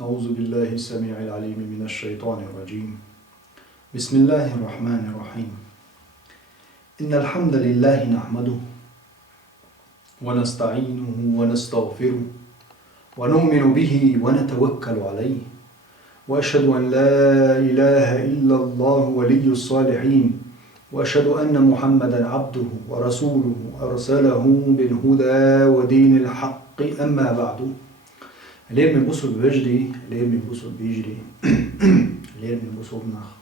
أعوذ بالله السميع العليم من الشيطان الرجيم. بسم الله الرحمن الرحيم. إن الحمد لله نحمده ونستعينه ونستغفره ونؤمن به ونتوكل عليه، وأشهد أن لا إله إلا الله ولي الصالحين، وأشهد أن محمدا عبده ورسوله أرسله بالهدى ودين الحق. أما بعد، leer min busul bejdi, leer min busul bijri, leer min busul nach.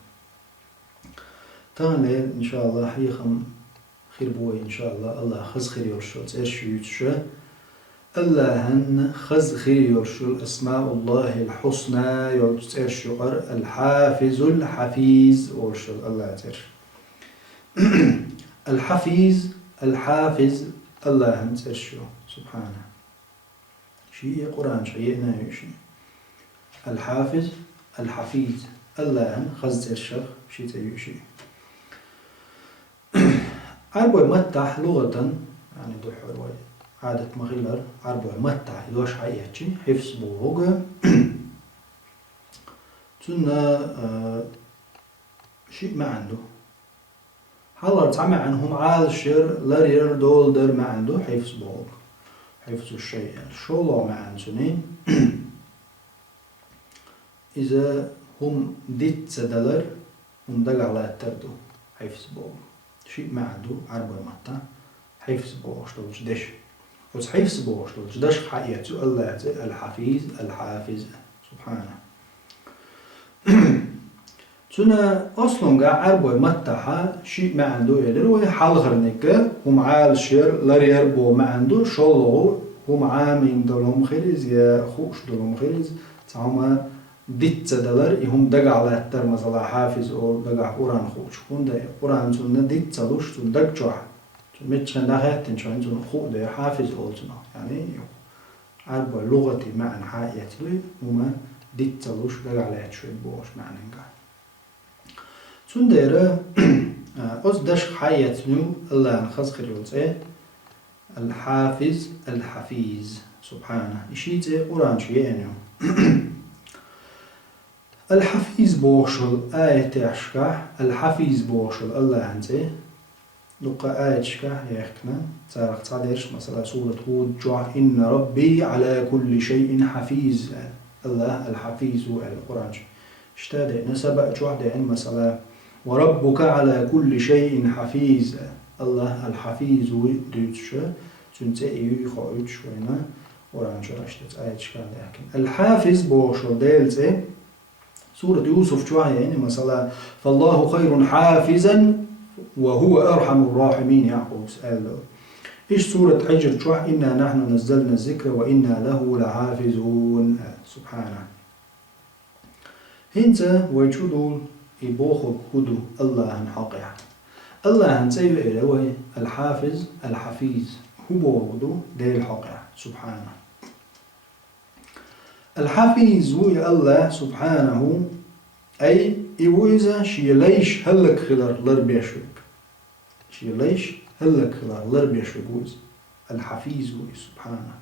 Tan leer inshallah hiykham khir boy inshallah Allah khaz khir yorshul ershuyutsha. Allahan khaz khir yorshul asma'ullah al-husna yorts ershuyar al-hafizul hafiz orshul Allah ter. Al-hafiz al-hafiz Allahan ershuy subhanahu. شيء قرآن شيء نايوشي الحافظ الحفيظ الله خز الشخ شيء تيوشي عربو متح لغة يعني دو حروي عادة مغلر عربو متح يدوش حياتي حفظ بوغ تنا شيء ما عنده حلر تعمى عنهم عالشر لرير دول در ما عنده حفظ بوغ حفظ الشيء شو الله معن سنين إذا هم ديت سدلر هم دق على التردو حفظ بو شيء ما عنده عربي متى حفظ بو شتوش دش وش حفظ بو شتوش دش حقيقته الله الحفيظ الحافظ سبحانه تنا أصلاً عربي متى شيء ما عنده إلى وهي حال غرنيك هم عال شير لرير بو ما عنده شلو هم عامين دلهم خيرز يا خوش دلهم خيرز تعما ديت دلر هم دق على التر مثلا حافظ أو دق قرآن خوش كون ده قرآن سنة ديت سلوش سن دق جوع متشن دخلتن شون سن خو ده حافظ أولتنا يعني عربي لغتي معنى حقيقي هما ديت سلوش دق على شوي بوش معنى قال سنديرة أز دش حياتنو الله خز خيرولز الحافظ الحفيظ سبحانه إشيت قرآن شيئا الحفيظ بوشل آية عشكة الحفيظ بوشل الله عنده لقى آية عشكة يحكنا تارك تعديش مثلا سورة هود جوع إن ربي على كل شيء حفيظ الله الحفيظ القرآن اشتاد نسبة جوع دين مثلا وربك على كل شيء حفيظ الله الحفيظ دوتش تنتهي يخرج شوينا وران شرشت آيات كان لكن الحافظ بوشل ديلز سورة يوسف جوا يعني مثلا فالله خير حافظا وهو أرحم الراحمين يعقوب سأل إيش سورة حجر جوا إنا نحن نزلنا الذكر وإنا له لحافظون سبحانه هنت وجدوا يبوخ كدو الله حقيقة الله سيب إلوه الحافظ الحفيظ هو بوضو دي الحقيقة سبحانه الحفيظ هو الله سبحانه أي إيوزا شي ليش هلك خلال لربيشوك شي ليش هلك خلال لربيشوك الحفيظ هو سبحانه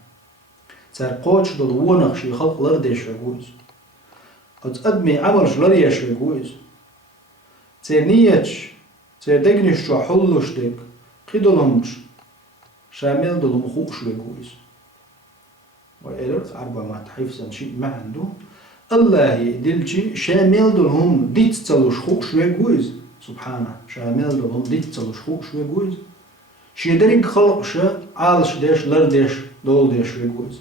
تار قوش دول ونخ شي خلق لرديشوك أدمي عمرش لريشوك تار نيتش تار دقنش شو حلوش دق قدلهمش شامل دلهم خوش لقويس وإلت عربة ما تحفظن شيء ما عنده الله يدلشي شامل دلهم ديت تلوش خوش لقويس سبحانه شامل دلهم ديت تلوش خوش لقويس شي دريق خلقش عالش ديش لرديش دول ديش لقويس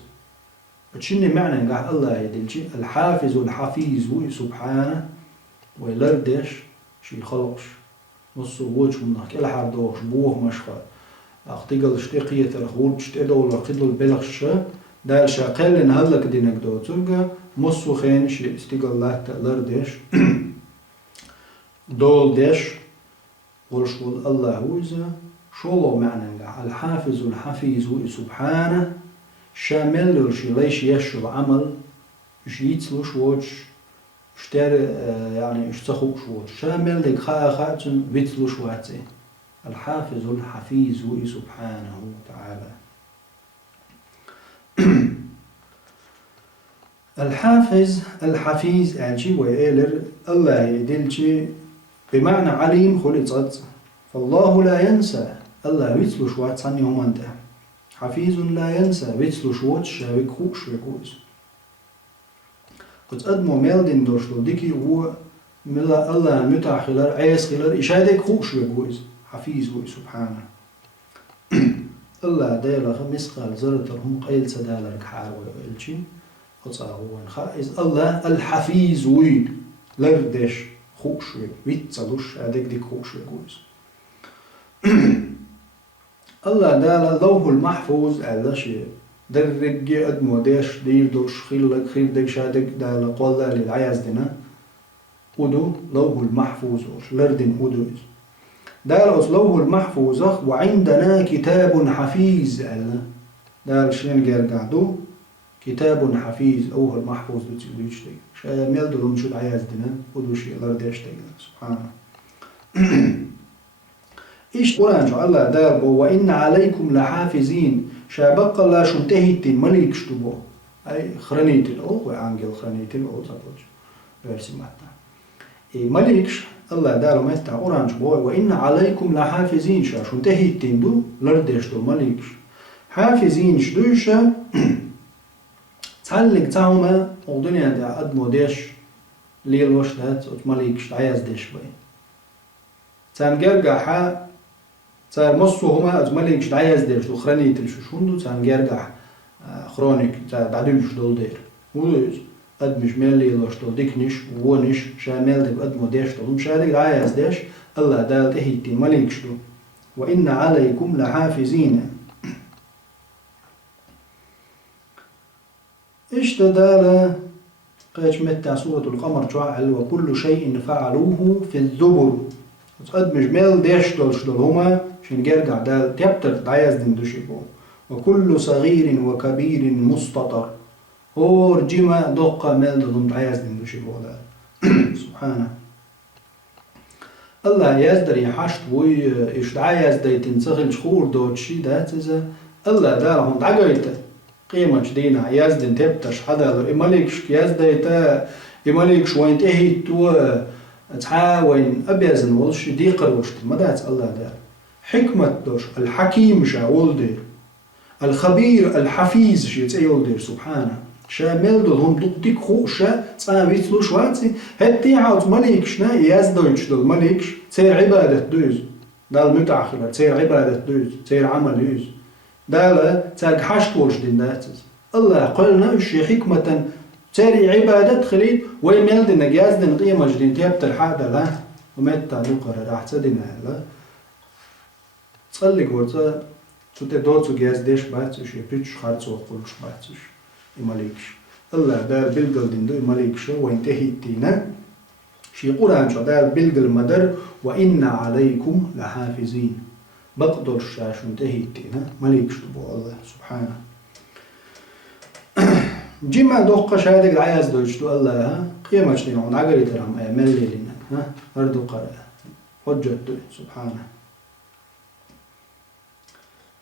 بتشني معنى قاع الله يدلشي الحافظ والحفيظ هو سبحانه ويلرديش شي خلقش نص وجه منك إلى حردوش بوه مشخر أختيقل شتيقية الخول شتيدول وقيدل بلغش دال شاقل نهلك دينك دو تلقى مصو خين شي استيقل لا تقلر ديش دول ديش ورشول الله هوزا شولو معنى الحافظ الحفيظ هو سبحانه شامل شي ليش يشو العمل يتلوش وجه شتير يعني اشتخوش وجه شامل لك خاتن بيتلوش واتي الحافظ الحفيظ هو سبحانه وتعالى الحافظ الحفيز أنشي وإيلر الله يدلشي بمعنى عليم خلصت فالله لا ينسى الله ويتلو شوات ثاني يوم أنت حفيظ لا ينسى ويتلو شوات شاوك خوش ويكوز قد أدمو ميلدين دوشلو ديكي هو ملا الله متاخلر عيس خلر إشادك خوش ويكوز حفيظ هو سبحانه الله دايلا مسقال زرترهم قيل سدالر كحار ويلشي قصاهون خائز الله الحفيظ وي لردش خوش ويتسلوش هذيك ديك خوش ويكوز الله دالا لوح المحفوظ على شيء درج أدمو ديش دير دوش خيلك خير ديك شادك دالا قولا للعياز دينا ودو لوح المحفوظ لردن ودو دالا لوح المحفوظ وعندنا كتاب حفيظ على دالا شين قال قعدو كتاب حفيظ أوه المحفوظ دو تيجي شيء شامل دو مشود عياز دينا ودو شيء لردش تيجي سبحانه إيش قرآن شو الله داربو وإن عليكم لحافظين شابق الله شو انتهيتين مليك شتبو أي خرنيتين أو وعنجل خرنيتين أو تبوج برسي ماتا مليكش الله دارو متى قرآن شو وإن عليكم لحافظين شو انتهيتين دو لردش دو مليكش حافظين شدوشا تعلق تعوما الدنيا دا أدمو ديش ليل وشتات مليكش عياز ديش بي تنجرجع حا صار مصو هما از ملك شد عايز دير شو خراني تلشو شوندو تنجرجع خرونيك تعدلش دول دير ولوز قد مش مالي لوش دول ديكنش ونش شامل دك قد موديش دول مش هذيك عايز ديش الله دال تهيتي ملك شدو وإن عليكم لحافظين إيش تدال قيش متى سورة القمر تعال وكل شيء فعلوه في الزبر قد مش مال ديش دول شدول هما شن جرجع دال تبتر دايز دين دوشيبو وكل صغير وكبير مستطر اور جيما دقة مال دون دايز دين دوشيبو دال سبحانه الله يزدر يحشت وي إيش دايز داي تنسخل شخور دوتشي داتزا الله دال هم دعايته قيمة جدينا يزدن تبتش حدا إماليكش يزدايتا إماليكش وين تهيتو تعاون أبيزن والش ديقر وشت مدات الله دار حكمة دوش الحكيم شا ولدير الخبير الحفيظ شي تيولدير سبحانه شامل دولهم دقديك خوشا تصابيت لو شواتي هتي عاوت مليكش نا يزدويتش دول مليكش تسير عبادة دوز دال متأخرة تسير عبادة دوز تسير عمل دوز دال تاق حشت وش دين داتز الله قلنا وشي حكمة تاري عبادة خليل ويميلدنا جازدن قيمة جدين تيبتر حادا لا ومتى نقرر راح تدينا لا تصلي قولتا تدوتو جاز ديش باتش يبيتش خارتو وقولش باتش إماليكش الله دار بلقل دين دو إماليكش وانتهي تينا شي قرآن شو دار بلقل مدر وإن عليكم لحافظين بقدر الشاش انتهي تينا مليكش تبو الله سبحانه جيما دوقة شهادك العياز دوشتو الله قيمة شنين عون عقري ترام ملي لنا أردو قرأ حجة سبحانه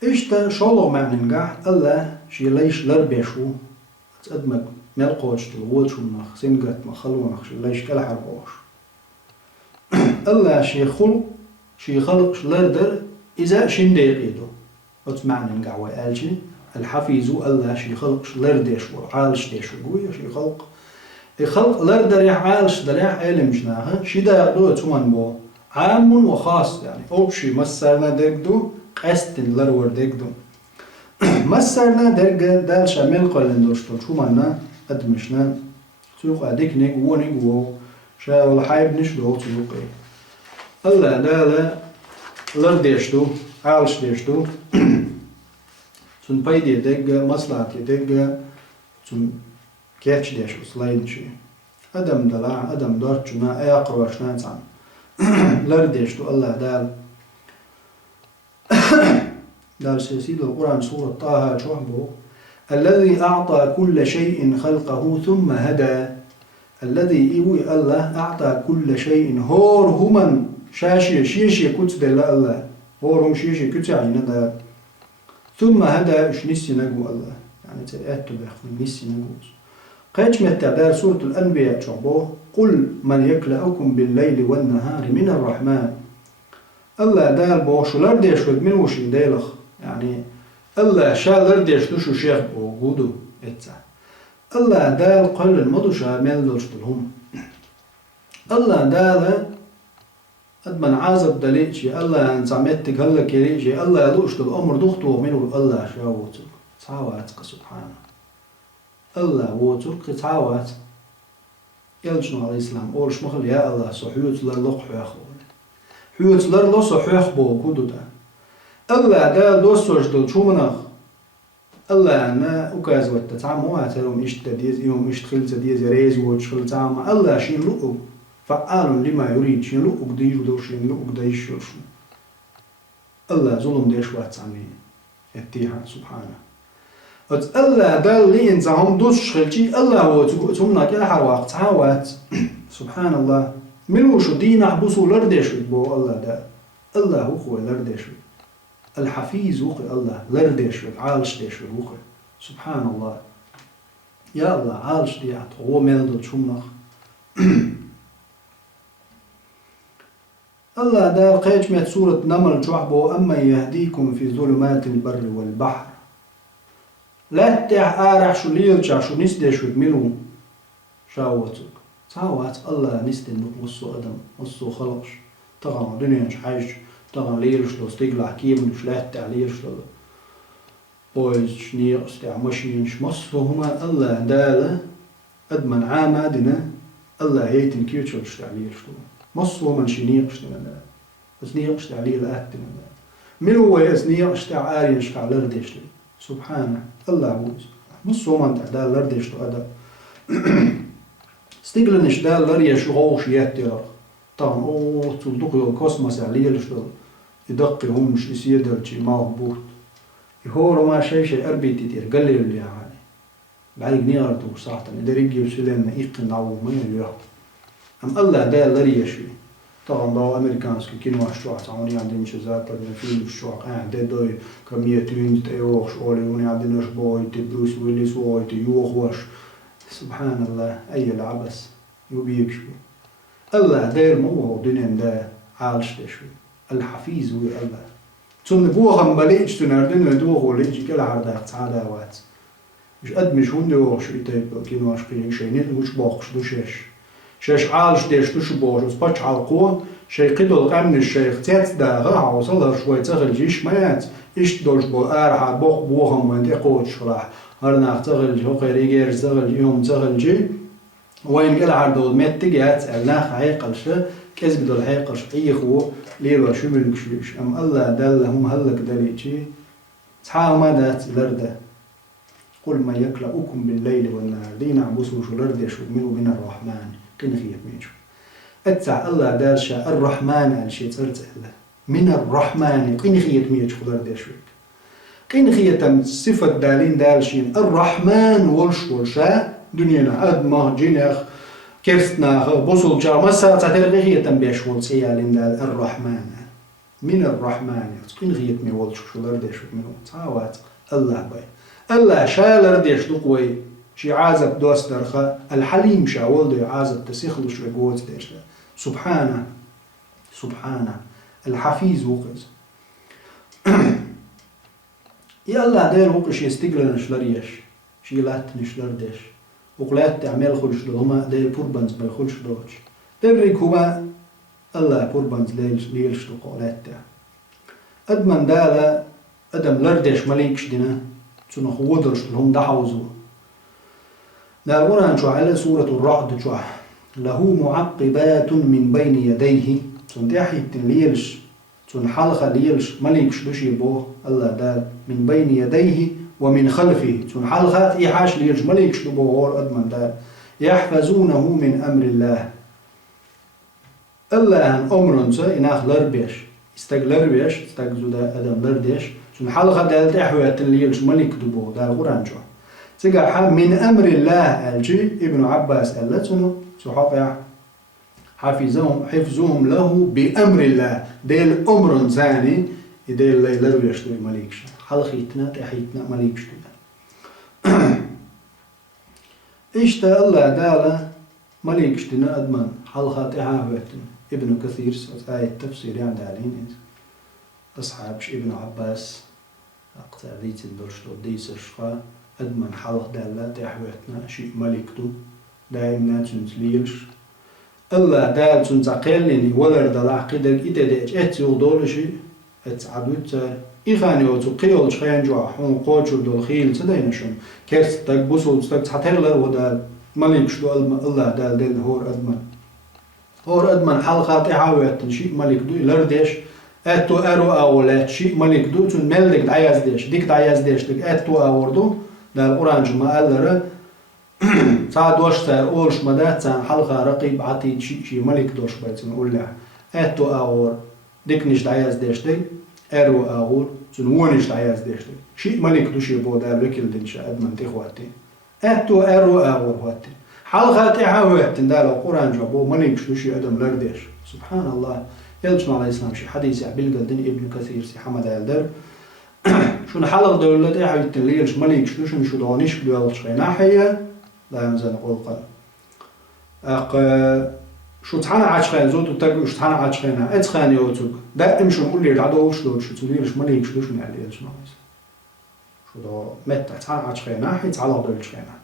إشتا شولو ما مننقع الله شي ليش لربيشو تقدمك ملقوش تلغوت شو نخ سنقت مخلو نخ شي ليش كلا حربوش الله شي خلق لردر إذا شين ديقيدو وتمعنى نقع وقالشي الحفيظ الله شي خلق لردش وعالش ديش وقوي شي خلق لردر يعالش دريح علم شناها شي دا يقدو تمن بو عام وخاص يعني أو شي مسرنا ديقدو قستن لرور ديقدو مسرنا ديق دال شامل قلن دوشتو شو منا أدمشنا سوق أديك نيقو نيقو شا والحايب نشدو سوقي الله دال لردشتو عالش ديشتو Zum beide degge, maslati degge, zum kerch desh uslaydchi. Adam dala, adam dorchuna ayaqra shnatsan. Lardesh to Allah dal. دال سيسيد القرآن سورة طه شعبه الذي أعطى كل شيء خلقه ثم هدى الذي إيوي الله أعطى كل شيء هور همن شاشي شيشي كتب الله هور هم شيشي كتب ثم هدى شنسي نقو الله يعني تلقات بيخفل نسي نقوز قيتش متعدال سورة الأنبياء شعبوه قل من يكلأكم بالليل والنهار من الرحمن. الله دال بوشو لرديش ود من وشي ديلخ يعني الله شا لرديش دوشو شيخ بوغودو اتسا الله دال قل المدو شا ميلدوش دلهم الله دال أدمن عازب دليشي الله انسامتك هلا كريشي الله يلوش دل أمر دختو منو الله شاوتو تعواتك سبحانه الله ووتوك تعوات يلجنو على الإسلام أولش مخل يا الله صحيوت لرلق حيخو حيوت لرلق صحيخ بو كودو دا الله دال دوستوش دل شو منخ الله أنا أكاز وتتعاموات يوم إشت ديز يوم إشت خلت ديز ريز وتشخل تعام الله شين لؤو فعال لما يريد شين لؤو ديجو دو شين لؤو ديش شو الله ظلم ديش واتسامي اتيها سبحانه الله دال لي إنسان دوس شخلتي الله هو تمنا كلا حرواق تعاوات سبحان الله منو شو دين أحبسو لردش بو الله دال الله هو لردش الحفيظ هو الله لردش عالش دش هو سبحان الله يا الله عالش دي هو ملدل شمنخ الله دال قيج مت سورة نمل جوحبو أما يهديكم في ظلمات البر والبحر لا تح آرح شو ليرجع شو نسدي شو ملو شاوتك تعوات الله نسدي نك مصو أدم مصو خلقش طبعا دنيا حاج طبعا ليرش لو استقلع كيم مش لا تح ليرش لو بويز شنيق استع مشينش مصو هما الله داله أدمن عام دنا الله يتن كيوتشل شتع ليرش لو مصو من شنيق شتنا بس نيق شتع لير أتنا ملو يسنيق شتع آريش شتع لردش لي سبحانه الله وز مصو من تعدال لردش تو أدب استقلنش دال لريش غوش يهتر طبعا أوه تلدقي الكوسموس عليلش دل يدقي همش يسيدر شي ما هو بورت يهورو ما شيء أربي تدير قليل اللي يعني بعد نيار تو صحة ندير يجي وسلنا يقن أو ما يريح أم الله دال لريشي طبعا لو أمريكانسك كينو أشتوع تعوني عندنا شزات بدنا فيلم الشوع قاعد دوي كمية توين تأيوخ شغالي وني عندنا شباي تبروس ويليس واي تيوخ وش سبحان الله أي العبس يبيك شو الله دير مو دنيا دا عالش شو الحفيظ هو الله تون بوهم بليج تنردن دوغ وليج كلا عرداق تعالى وات مش قد مش هون دوغ شو يتيب كينو أشقين شينيت وش باقش دو شش عالش ديش دوش بوجوز باش عالقون شي قدو القمن الشيخ تيت داغا عوصل شوي تغل جيش مات إيش دولش بو أرحا بوق بوهم وين تقوت شراح هرناق تغل جو قيريجير تغل يوم تغل جي وين قل عردود ميت تجات الناخ هيقلش كيز قدو الهيقلش أيخو ليلو شو ملكشيش أم الله دلهم هلك دليتشي تحاو ما دات لردة قل ما يكلأكم بالليل والنهار دين عبوسو شو لردة شو منو من الرحمن قين خيط ميجو اتسع الله دالشا الرحمن الشي ترتع له من الرحمن قين خيط ميجو لردة شوك قين خيطم صفة دالين دالشين الرحمن والشا دنيانا أدمه جنخ كرستنا بوصل جار مسا تعترغي خيطم بيش والسيالين دال الرحمن من الرحمن قين خيط مي والشو لردة شوك منو تعوات الله باي الله شا لردة شوك وي شي عازب دوس درخا الحليم شا ولدو عازب تسيخلو شرقوت ديش سبحانه سبحانه الحفيظ وقز يا الله دير وقش يستقلن شلريش شي لات نشلردش وقلات تعمل خلش هما دير بوربانز ما يخلش دوش دير هما الله بوربانز ليلش قولات ادمن دالا ادم لردش مليكش دينا تنخ ودرش لهم دحوزو نالونا نشوح على سورة الرعد شوح له معقبات من بين يديه تنتحي تنليلش تنحلخ ليلش مليكش دوشي بوه الله دال من بين يديه ومن خلفه تنحلخات إيحاش ليلش مليكش بوه أدمن دال يحفظونه من أمر الله الله أن أمرنسا إناخ لربيش استقلربيش استقزو دا أدم لرديش تنحلخ دال تحوية ليلش مليك دبوه دال قرآن شوح تقع من أمر الله الجي ابن عباس قالتنا صحابة حفظهم له بأمر الله ديل أمر ثاني ديل ليلر يشتري مليكش حلقيتنا تحيتنا مليكش إشتا الله دالا مليك شتنا أدمن حلقات إحاوتن ابن كثير آية تفسير يعني دالين أصحابش ابن عباس أقطع ديتن درشتو ديس الشقا أدمن حلق دالا تحوتنا شيء ملكتو دائما تنسليلش الله دال تنزقلني ولر العقيدة إتدأج أتيو دولشي أتعدوت إخانيو تقيل شخين جوا حون قوتشو دول خيل تدينشون كرس تك بوسول تك تحترلر ودال ملك شدو الله دال دل هور أدمن حلقات إحاوتن شيء ملك دو لرديش أتو أرو أولاد شيء ملك دو تون ملك دعياز ديش ديك دعياز ديش ديك أتو أوردو دال أورانج ما ألره ساعد وش سار أولش مدات سان حلقة رقيب عتيد شيء ملك دوش بيتن أولها أتو أور ديك نش دعياز ديش ديك أرو أور تون ونش دعياز ديش ديك شيء ملك دوش يبو دال وكل دنش أدمن تخواتي أتو أرو أور هواتي حلقة إحاوتن دال أورانج أبو ملك شدوش أدم لرديش سبحان الله يلجمع على الإسلام شي حديث عبيل قلدن ابن كثير سي حمد الدر شون حلق دولة إحاوتن ليلش ملك شدوشن شو دانيش بلوالش ناحية لا يمزن قلقا شو تحنا عاشخين زود وتقول شو تحنا عاشخينها أتخاني يوتوك دائم شو نقول لي العدو شلون شو تقوليش ملك شدوشن يعني ليلش ناقص شو دا متى تحنا عاشخينها حيت على دولش خينها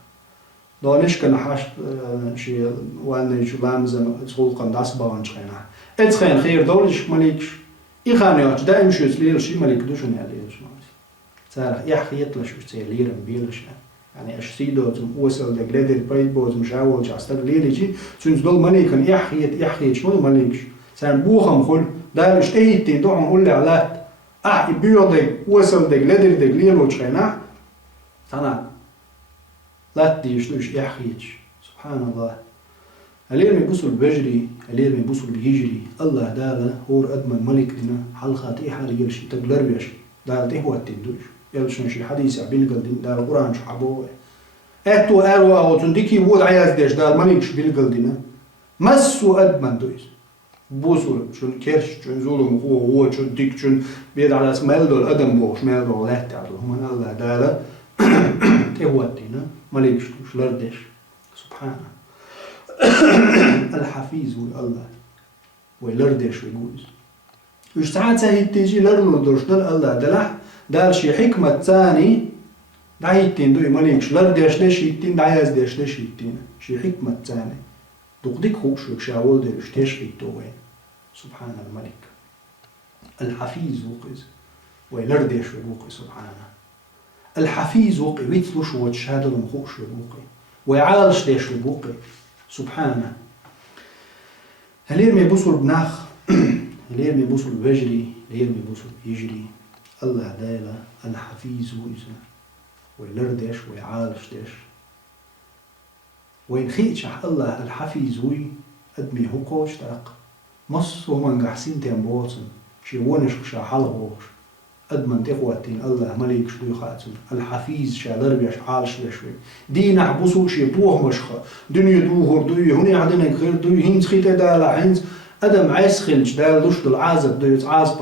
دانش كنا حاش شيء وان شو لامزن قلقا داس بانش خينها أتخين خير دولش ملكش إخانيات دائم شو تليل شيء ملك دوشن يعني ليلش ناقص صار يحكي يطلع شو تليرم بيلش يعني أشتيدو تم وصل دقلادر بايد بوز مشاول جاستر ليليجي سنز دول مليكن يحيت شو مليكش سان بوخم خل دارش أيتين دوهم قول علات بيودك وصل دقلادر دقليلو تشينا تنا لا تيجلوش يحيتش سبحان الله هلير من بوصل بجري هلير من بوصل بيجري الله دالا هو أدمن ملك لنا حلقات حال يلشي تقدر بيش دال هو التندوش يلشون شي حديث عبيل قلدين دال القرآن شو حبوه أتو أروا أو تنديكي بود عياز ديش دال ملك شبيل قلدين مسو أدمن دويس بوصل شون كرش شون زولم هو شون ديك شون بيد على اسمال دول أدم بوش مال دول لا تعدو هم الله دالا هو التنا ملك شو لردش سبحانه الحفيظ الله ويلردش ويجوز وش ساعات سهيد تيجي لرلو درش دل الله دلح دال شي حكمة تاني دايتين دوي مليكش لردش لشيتين دايز دش لشيتين شي حكمة تاني دقديك خوش وكشاول درش تشغيت دوين سبحان الملك الحفيظ وقز ويلردش ويقوقي سبحانه الحفيظ وقي ويتلوش وتشهد المخوش ويقوقي ويعالش ديش ويقوقي سبحانه هلير مي بوصل بناخ هلير مي بوصل بجري هلير مي بوصل يجري الله دايلا الحفيظ وإذا ويلردش ويعالش ديش وين خيتش الله الحفيظ وي أدمي هوكوش تاق مص ومن قحسين تيم بوصن شي ونش شا حلقوش أدمن تقواتين الله مليك شدو خاتم الحفيظ شا لربيش عالش ديشوي دين أحبسو شي بوه مشخة دنيا دوهر دوي هوني عدنك خير دوي هينز خيطة دالا هينز أدم عيس خلج دال لش دل عازب دوي تعازب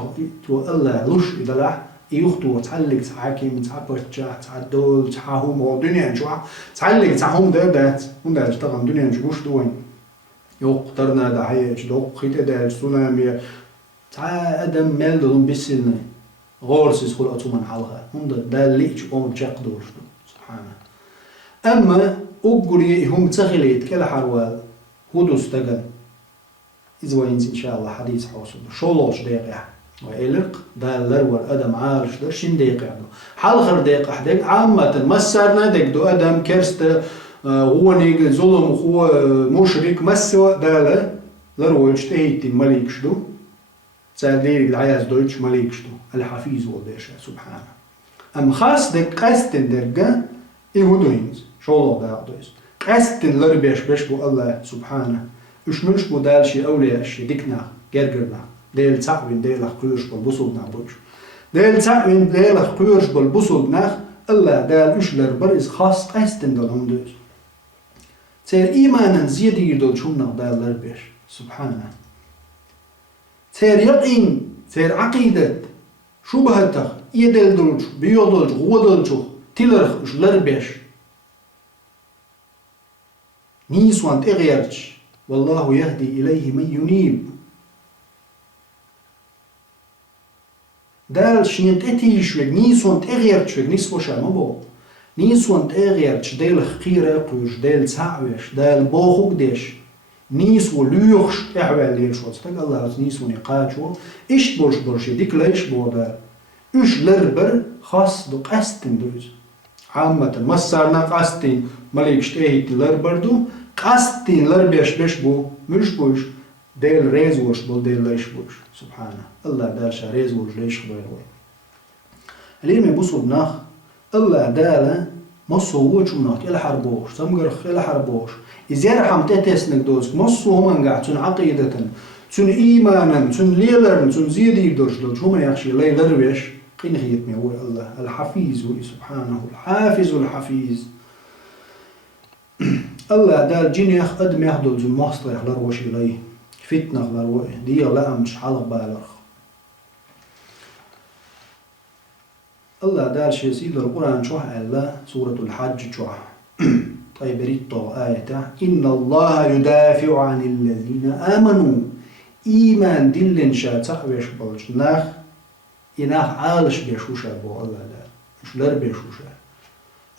تو الله لش إدلاح يختو تعلق تعاكم تعبرتجا تعدول تعاهم ودنيا نجوع تعلق تعهم دات هم دات طبعا دنيا نجوش دوين يقدرنا دعيش دوق خيطة دال سونامي تع أدم ملدون بسلنا غورس يدخل أتومن حلقة هم دال ليش أون جاق دورش سبحانه أما أقولي هم تخليت كلا حروال هدوس تجن إذا وينز إن شاء الله حديث حاصل شولوش دقيقة وإلق دال لرور أدم عارش در شين دقيقة حلقة دقيقة حدق عامة مسرنا دق دو أدم كرست هو نيجي ظلم هو مشرك مسوا دال لرور اجتهيت ملك شدو سادير العياز دوتش ملك شدو الحفيظ وديشة سبحانه أم خاص دق قستن درجة إيهودوينز شولو داقدويز قستن لربيش بشبو الله سبحانه إش ملش بدال شي أولياء شي ديكنا جرجرنا ديل تعوين ديل قيرش بالبصل نابوش ديل تعوين ديل قيرش بالبصل ناخ الله دال إش لربرز خاص قستن دالهم دوز تير إيمانا زيادة يدول شونا دال لربيش سبحانه تير يقين تير عقيدة شبهتك يدل دولش بيودلش غودلش تلرخ إش لربيش نيسوان تغيرش والله يهدي إليه من ينيب دال شنيت اتيش ويك نيسوان تغيرش ويك نيسو شامبو نيسوان تغيرش ديل خير قوش ديل سعوش ديل بوخوك ديش نيسو ليوخش احوال ليل شوز تاك الله نيسو نقاشو ايش برش ديك ليش بودا ايش لربر خاص دو قستن دوز عامة مسارنا قستن مليكش تهيت لربردو قستن لربيش بيش بو مش بوش ديل ريزوش بو ديل ليش بوش سبحانه الله دالشا ريزوش ليش بوش اليوم بوصو بناخ الله دالا مصو وچ مناك إلى حربوش سمقرخ إلى حربوش إزيار حمتة تسنك دوزك مصو هم قاعد تن عقيدة تن إيمانا تن ليلرن تن زيدي يدرش دوش هم يخشي لي لربيش قين خيتمي هو الله الحفيظ هو سبحانه الحافظ الحفيظ الله دال جين يخ أدم يخدل زن مصطر يخلروش إليه فتنة يخلروش دي لا مش حلق بالغ الله دال شيء سيد القرآن شوح الله سورة الحج شوح طيب ريتو آية إن الله يدافع عن الذين آمنوا إيمان دلن شا تقويش بلش ناخ إناخ عالش بيشوشا بو الله دال مش لر بيشوشا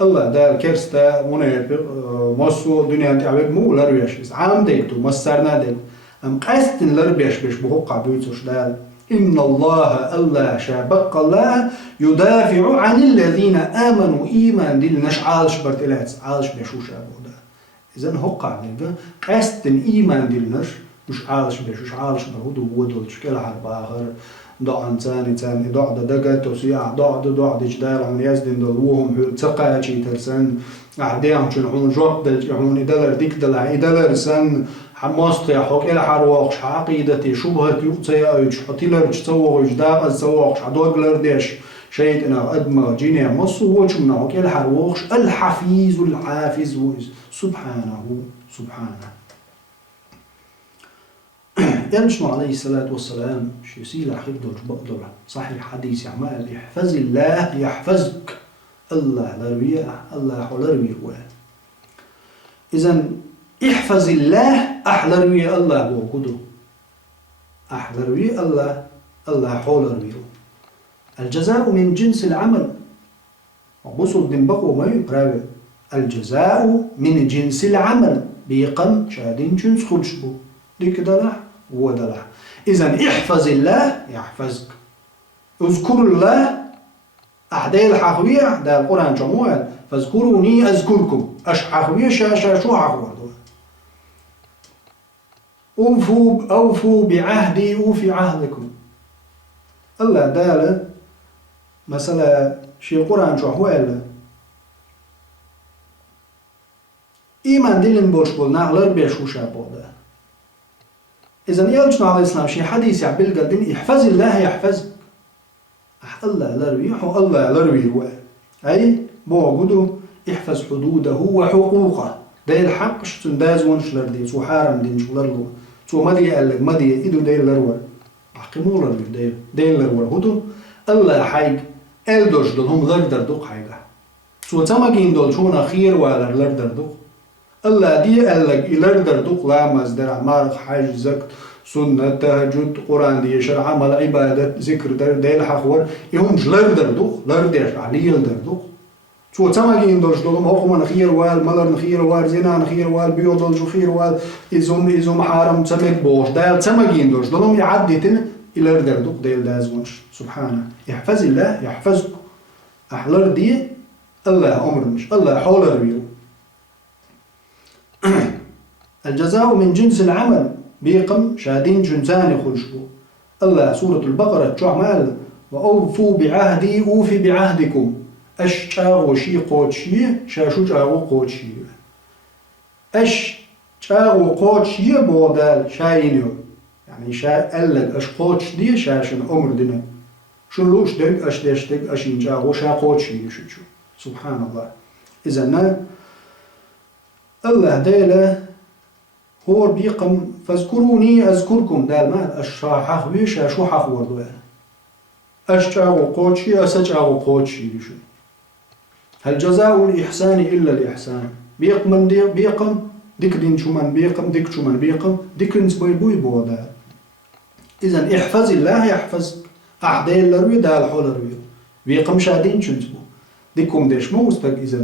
الله دال كرستا منافق مصو دنيا تعبد مو لر بيشوش عام ديكتو مصرنا ديك أم قاستن لر بيش بوقع بيوتوش دال إن الله شابق الله يدافع عن الذين آمنوا إيمان دل نش عالش برتلات عالش بيشوش أبودا إذن هقع نبا قاستن إيمان دل نش مش عالش بيشوش عالش بهودو ودولش كلا حرب آخر ضعن تاني ضع دقات وسياع ضع جدال عن يزدن دلوهم تقاچي ترسن أعديهم شنحون جوب دل يحون دلر ديك دلع دلر سن حماس يحوك إلى حرواقش عقيدتي شبهة يقصي أيش حتيلر تسوق جداق السواقش عدوغلر ديش شيء أنا أدمى جيني مصو وش منعوك إلى حرواقش الحفيظ الحافظ سبحانه يمشي عليه الصلاة والسلام شيسيل حفظه بقدر صحيح حديث يعمل يحفظ الله يحفظك الله لرويه الله حلرويه إذن احفظ الله أحلروي الله بوجوده أحلروي الله حولروي الجزاء من جنس العمل وبصل دنبقوا ما يقرأ الجزاء من جنس العمل بيقم شادين جنس خلشبو ديك دلح ودلح إذن احفظ الله يحفظك اذكر الله أحدي الحقوية ده القرآن جموعة فاذكروني أذكركم أش حقوية شو حقوية أوفوا بعهدي أوفي عهدكم الله داله مثلا شيء القرآن شو حوالي إيمان دلن بوش بولنا غلر بيشو شابودا إذن يالجنا على الإسلام شيء حديث يعبيل قدين احفظ الله يحفظك الله لرويه الله لرويه أي بوعقوده احفظ حدوده وحقوقه ده الحق شتن داز ونشلر دي سو حارم دين شلر له سو مدي قالك مدي إيدو دي لرور أحكموا لرويه دي لرور هدو الله حيق ألدوش دلهم لردر دوق حيقه سو تماقين دول شونا خير ولا لردر دوق الله دي قالك لردر دوق لامز در عمارق حاج زكت سنة تهجد قرآن دي شرع عمل عبادة ذكر در ديل حخور يهم لردر دوق لردر عليل در دوق سو تماقين دولش دولهم هقوما خير وال ملر خير وال زنا خير وال بيوضل خير وال إزوم حارم تسمك بوش دايل تماقين دولش دولهم يعديتن لردر دوق ديل دازونش سبحانه يحفظ الله يحفظك أحلر دي الله أمر مش الله حول ربيو الجزاء من جنس العمل بيقم شادين جنسان خلشبو الله سورة البقرة تشوح مال وأوفوا بعهدي أوفي بعهدكم أش تشاغو شي قوت شي شاشو تشاغو قوت شي أش تشاغو قوت شي بودال شاينيو يعني قالك أش قوت دي شاشن أمر دينا شلوش دك أش ديش دك أشين تشاغو شا قوت شي شو سبحان الله إذن الله ديله هو بيقم فاذكروني أذكركم دال ما أشراحه بيش أشوحه وردوه أشجعوا قوتشي أسجعوا قوتشي هل جزاء الإحسان إلا الإحسان بيقم ديك دين شو من بيقم ديك شو من بيقم ديك نسبوي بوي بودا. إذا احفظ الله يحفظ أعداء الروي ده الحول الروي بيقم شادين شو نسبو ديكم ديش مو مستق إذا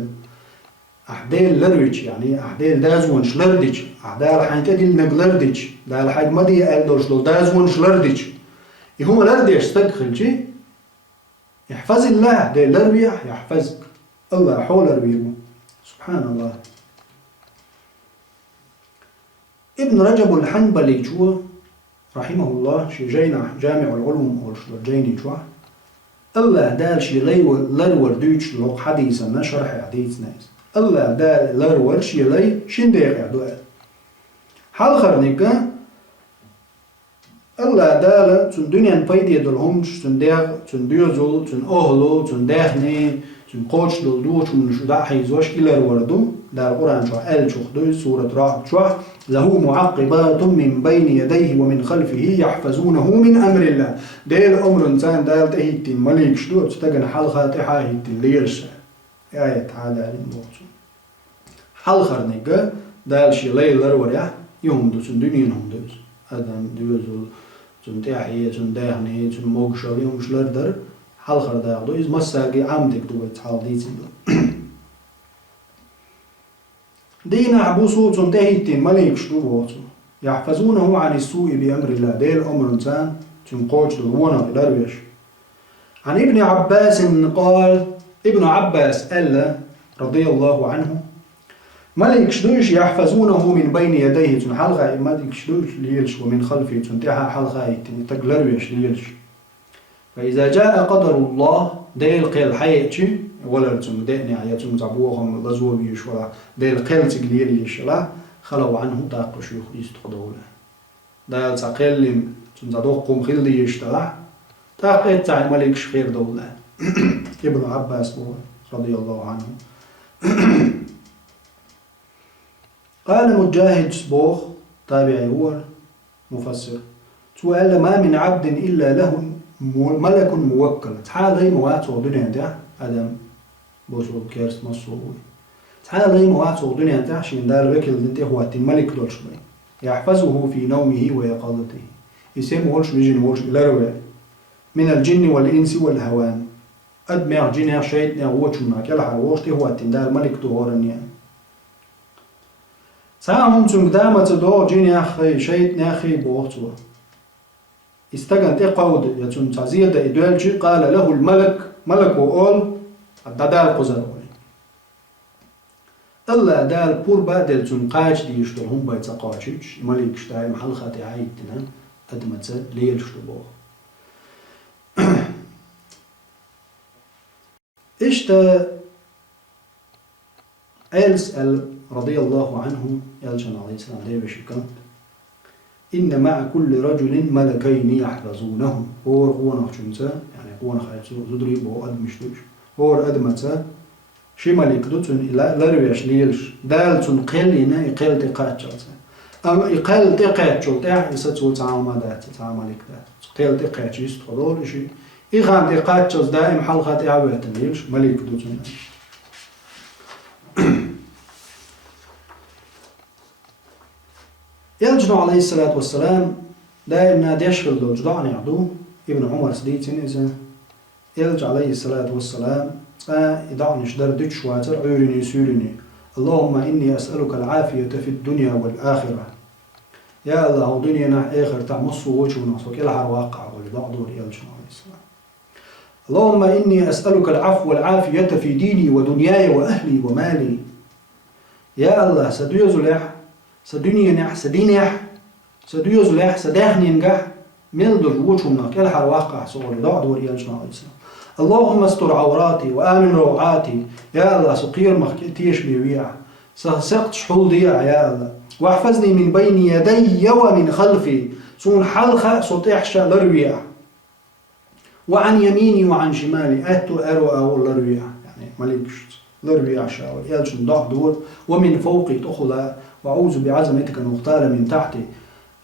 أعداء الرويج يعني أعداء دازون شلردج أعداء الحين تدي نقلردج ده الحين ما دي ألدوش لو دازون شلردج يهم لرديش استقخل شيء يحفظ الله ده الروي يحفظك الله حول الروي سبحان الله. ابن رجب الحنبلي شو رحمه الله شي جينا جامع العلوم أو شو جيني شو الله دال شي لرور دوش لو حديثا شرح حديث ناس الله دال لرور شي لي شنديق يعدوه حال خرنيكا الله دال تن دنيا نفيدي دلهمش تن ديغ تن ديوزل تن أهلو تن داخني تن قوش دلدوش من شو دا حيزوش إلى الوردو دا القرآن شو أل شخدو سورة راح شو له معقبات من بين يديه ومن خلفه يحفظونه من أمر الله ديل أمر إنسان دال تهيتين مليك شدو تستغن حال خاتحة هيتين ليرش آية تعالى للموضوع حال خرنيقا دال شي ليل لروريا يهمدو سن دنيا هندوز أدم دوزو سن تاحية سن داهني سن موقشال يهمش لردر حال خرداغدو إز مساقي عمدك دوت حال ديتين دو دين عبوسو تنتهيتين مليك شدو بوتو يحفظونه عن السوء بأمر الله ديل أمر إنسان تنقوش دلونا في درويش. عن ابن عباس قال ابن عباس ألا رضي الله عنه ملك شدوش يحفظونه من بين يديه تنحلغا ملك شدوش ليلش ومن خلفه تنتحى حلغا تقلرويش ليلش. فإذا جاء قدر الله ديل قيل حياتي ولا تم دقني عياتهم زعبوهم لزوا بيش ولا ديل قيل تقليل يشلا خلوا عنه تاقوا شيوخ يستقدوله ديل تقلم تم زعدوقهم خلي يشتلا تاقيت تاع ملك شخير دولة ابن عباس رضي الله عنه. قال مجاهد سبوخ تابعي هو مفسر سؤال ما من عبد إلا له ملك موكل تعال هي موات ودنيا ده أدم بوسو كيرس مصوي تعال هي موات ودنيا ده عشان دار وكل انت هو الملك دول شوي يحفظه في نومه ويقظته يسمى ولش بيجي ولش لروي من الجن والإنس والهوان أدمع جن شيطان ووشنا كل حروشته هو دار ملك دورنيا ساهم تقدامة دو جن أخي شيطان أخي بوتو استجن تقعد يتون تعزية إدوالجي قال له الملك ملك وقال الدال قزروني الله دال بور بعد تون قاش دي يشترهم بيت قاشيش ملك شتاي محل خاتي عيدنا أدمت ليل شتبوه إشتا ألسأل رضي الله عنه يلجن عليه السلام دي بشكل إن مع كل رجل ملكين يحفظونه هو قونا خشنسا يعني قونا خايتو زدري بو أدمشتوش هو أدمتا شي ملك دوتون إلا لرويش ليلش دالتون قلنا يقل تقاتشلتا أما يقل تقاتشلتا يستو تعاملات تعاملك دات قل تقاتش يستخدول شي إيغان تقاتشل دائم حلقة تعويت ليلش ملك دوتون يلجنو عليه الصلاة والسلام دائما ديشغل دو جدعن يعدو ابن عمر سديتين إذا يلج عليه الصلاة والسلام يدعني شدر ديك شواتر عيرني سيرني اللهم إني أسألك العافية في الدنيا والآخرة يا الله دنيانا آخر تعمصو وجه ونصوك إلها واقع ولبعضور يلجنو عليه السلام اللهم إني أسألك العفو والعافية في ديني ودنياي وأهلي ومالي يا الله سديوزلح سدنيا سدينيح سديوزلح سداخني نجح ملدر وجهنا كلها واقع صور دعوة وريالجنا عليه السلام اللهم استر عوراتي وآمن روعاتي يا الله سقير مخكتيش بيويع سقط شحول ضيع يا الله واحفظني من بين يدي ومن خلفي سون حلقة سطيحشة لرويع وعن يميني وعن شمالي أتو أرو أو لرويع يعني ملكش لرويع شاور يالجن دور ومن فوقي تخلا وأعوذ بعظمتك أن أغتال من تحتي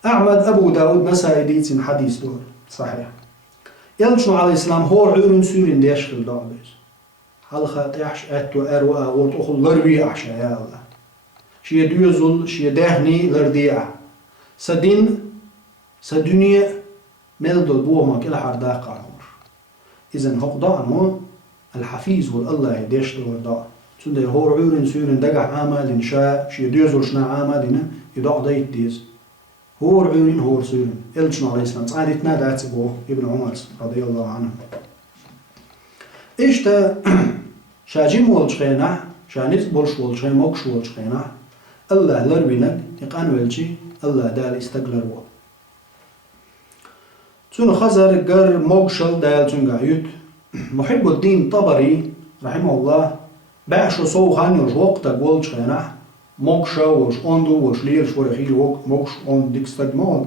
أحمد أبو داود نسائي ديتين حديث دور صحيح يلجنو عليه السلام هو عيرن سورين ديشغل دعبيز حلقة تحش أتو أرو أغور تخل لرويع يا الله شي دوزل شي دهني لرديع سدين سدنيا ميلدو بوما كل حرداق عمر إذن هو ضعنو الحفيظ والله يديش الورداء تندي هور عورن سورن دقع عامل شاء شي دوزل شنا عامل يدع ضيت ديز هور عورن هور سورن إلشنا عليه السلام تعاليتنا داتبوه ابن عمر رضي الله عنه إيش تا شاجيم والشخينا شانيت بولش والشخين موكش والشخينا الله لروينك يقان والشي الله دال استقلر وال تون خزر قر موكشل دال تنقعيوت محب الدين طبري رحمه الله بعشو صوخان يوش وقتك والشخينا موكشا وش اوندو وش ليرش ورخيل موكش اوند ديكستد مول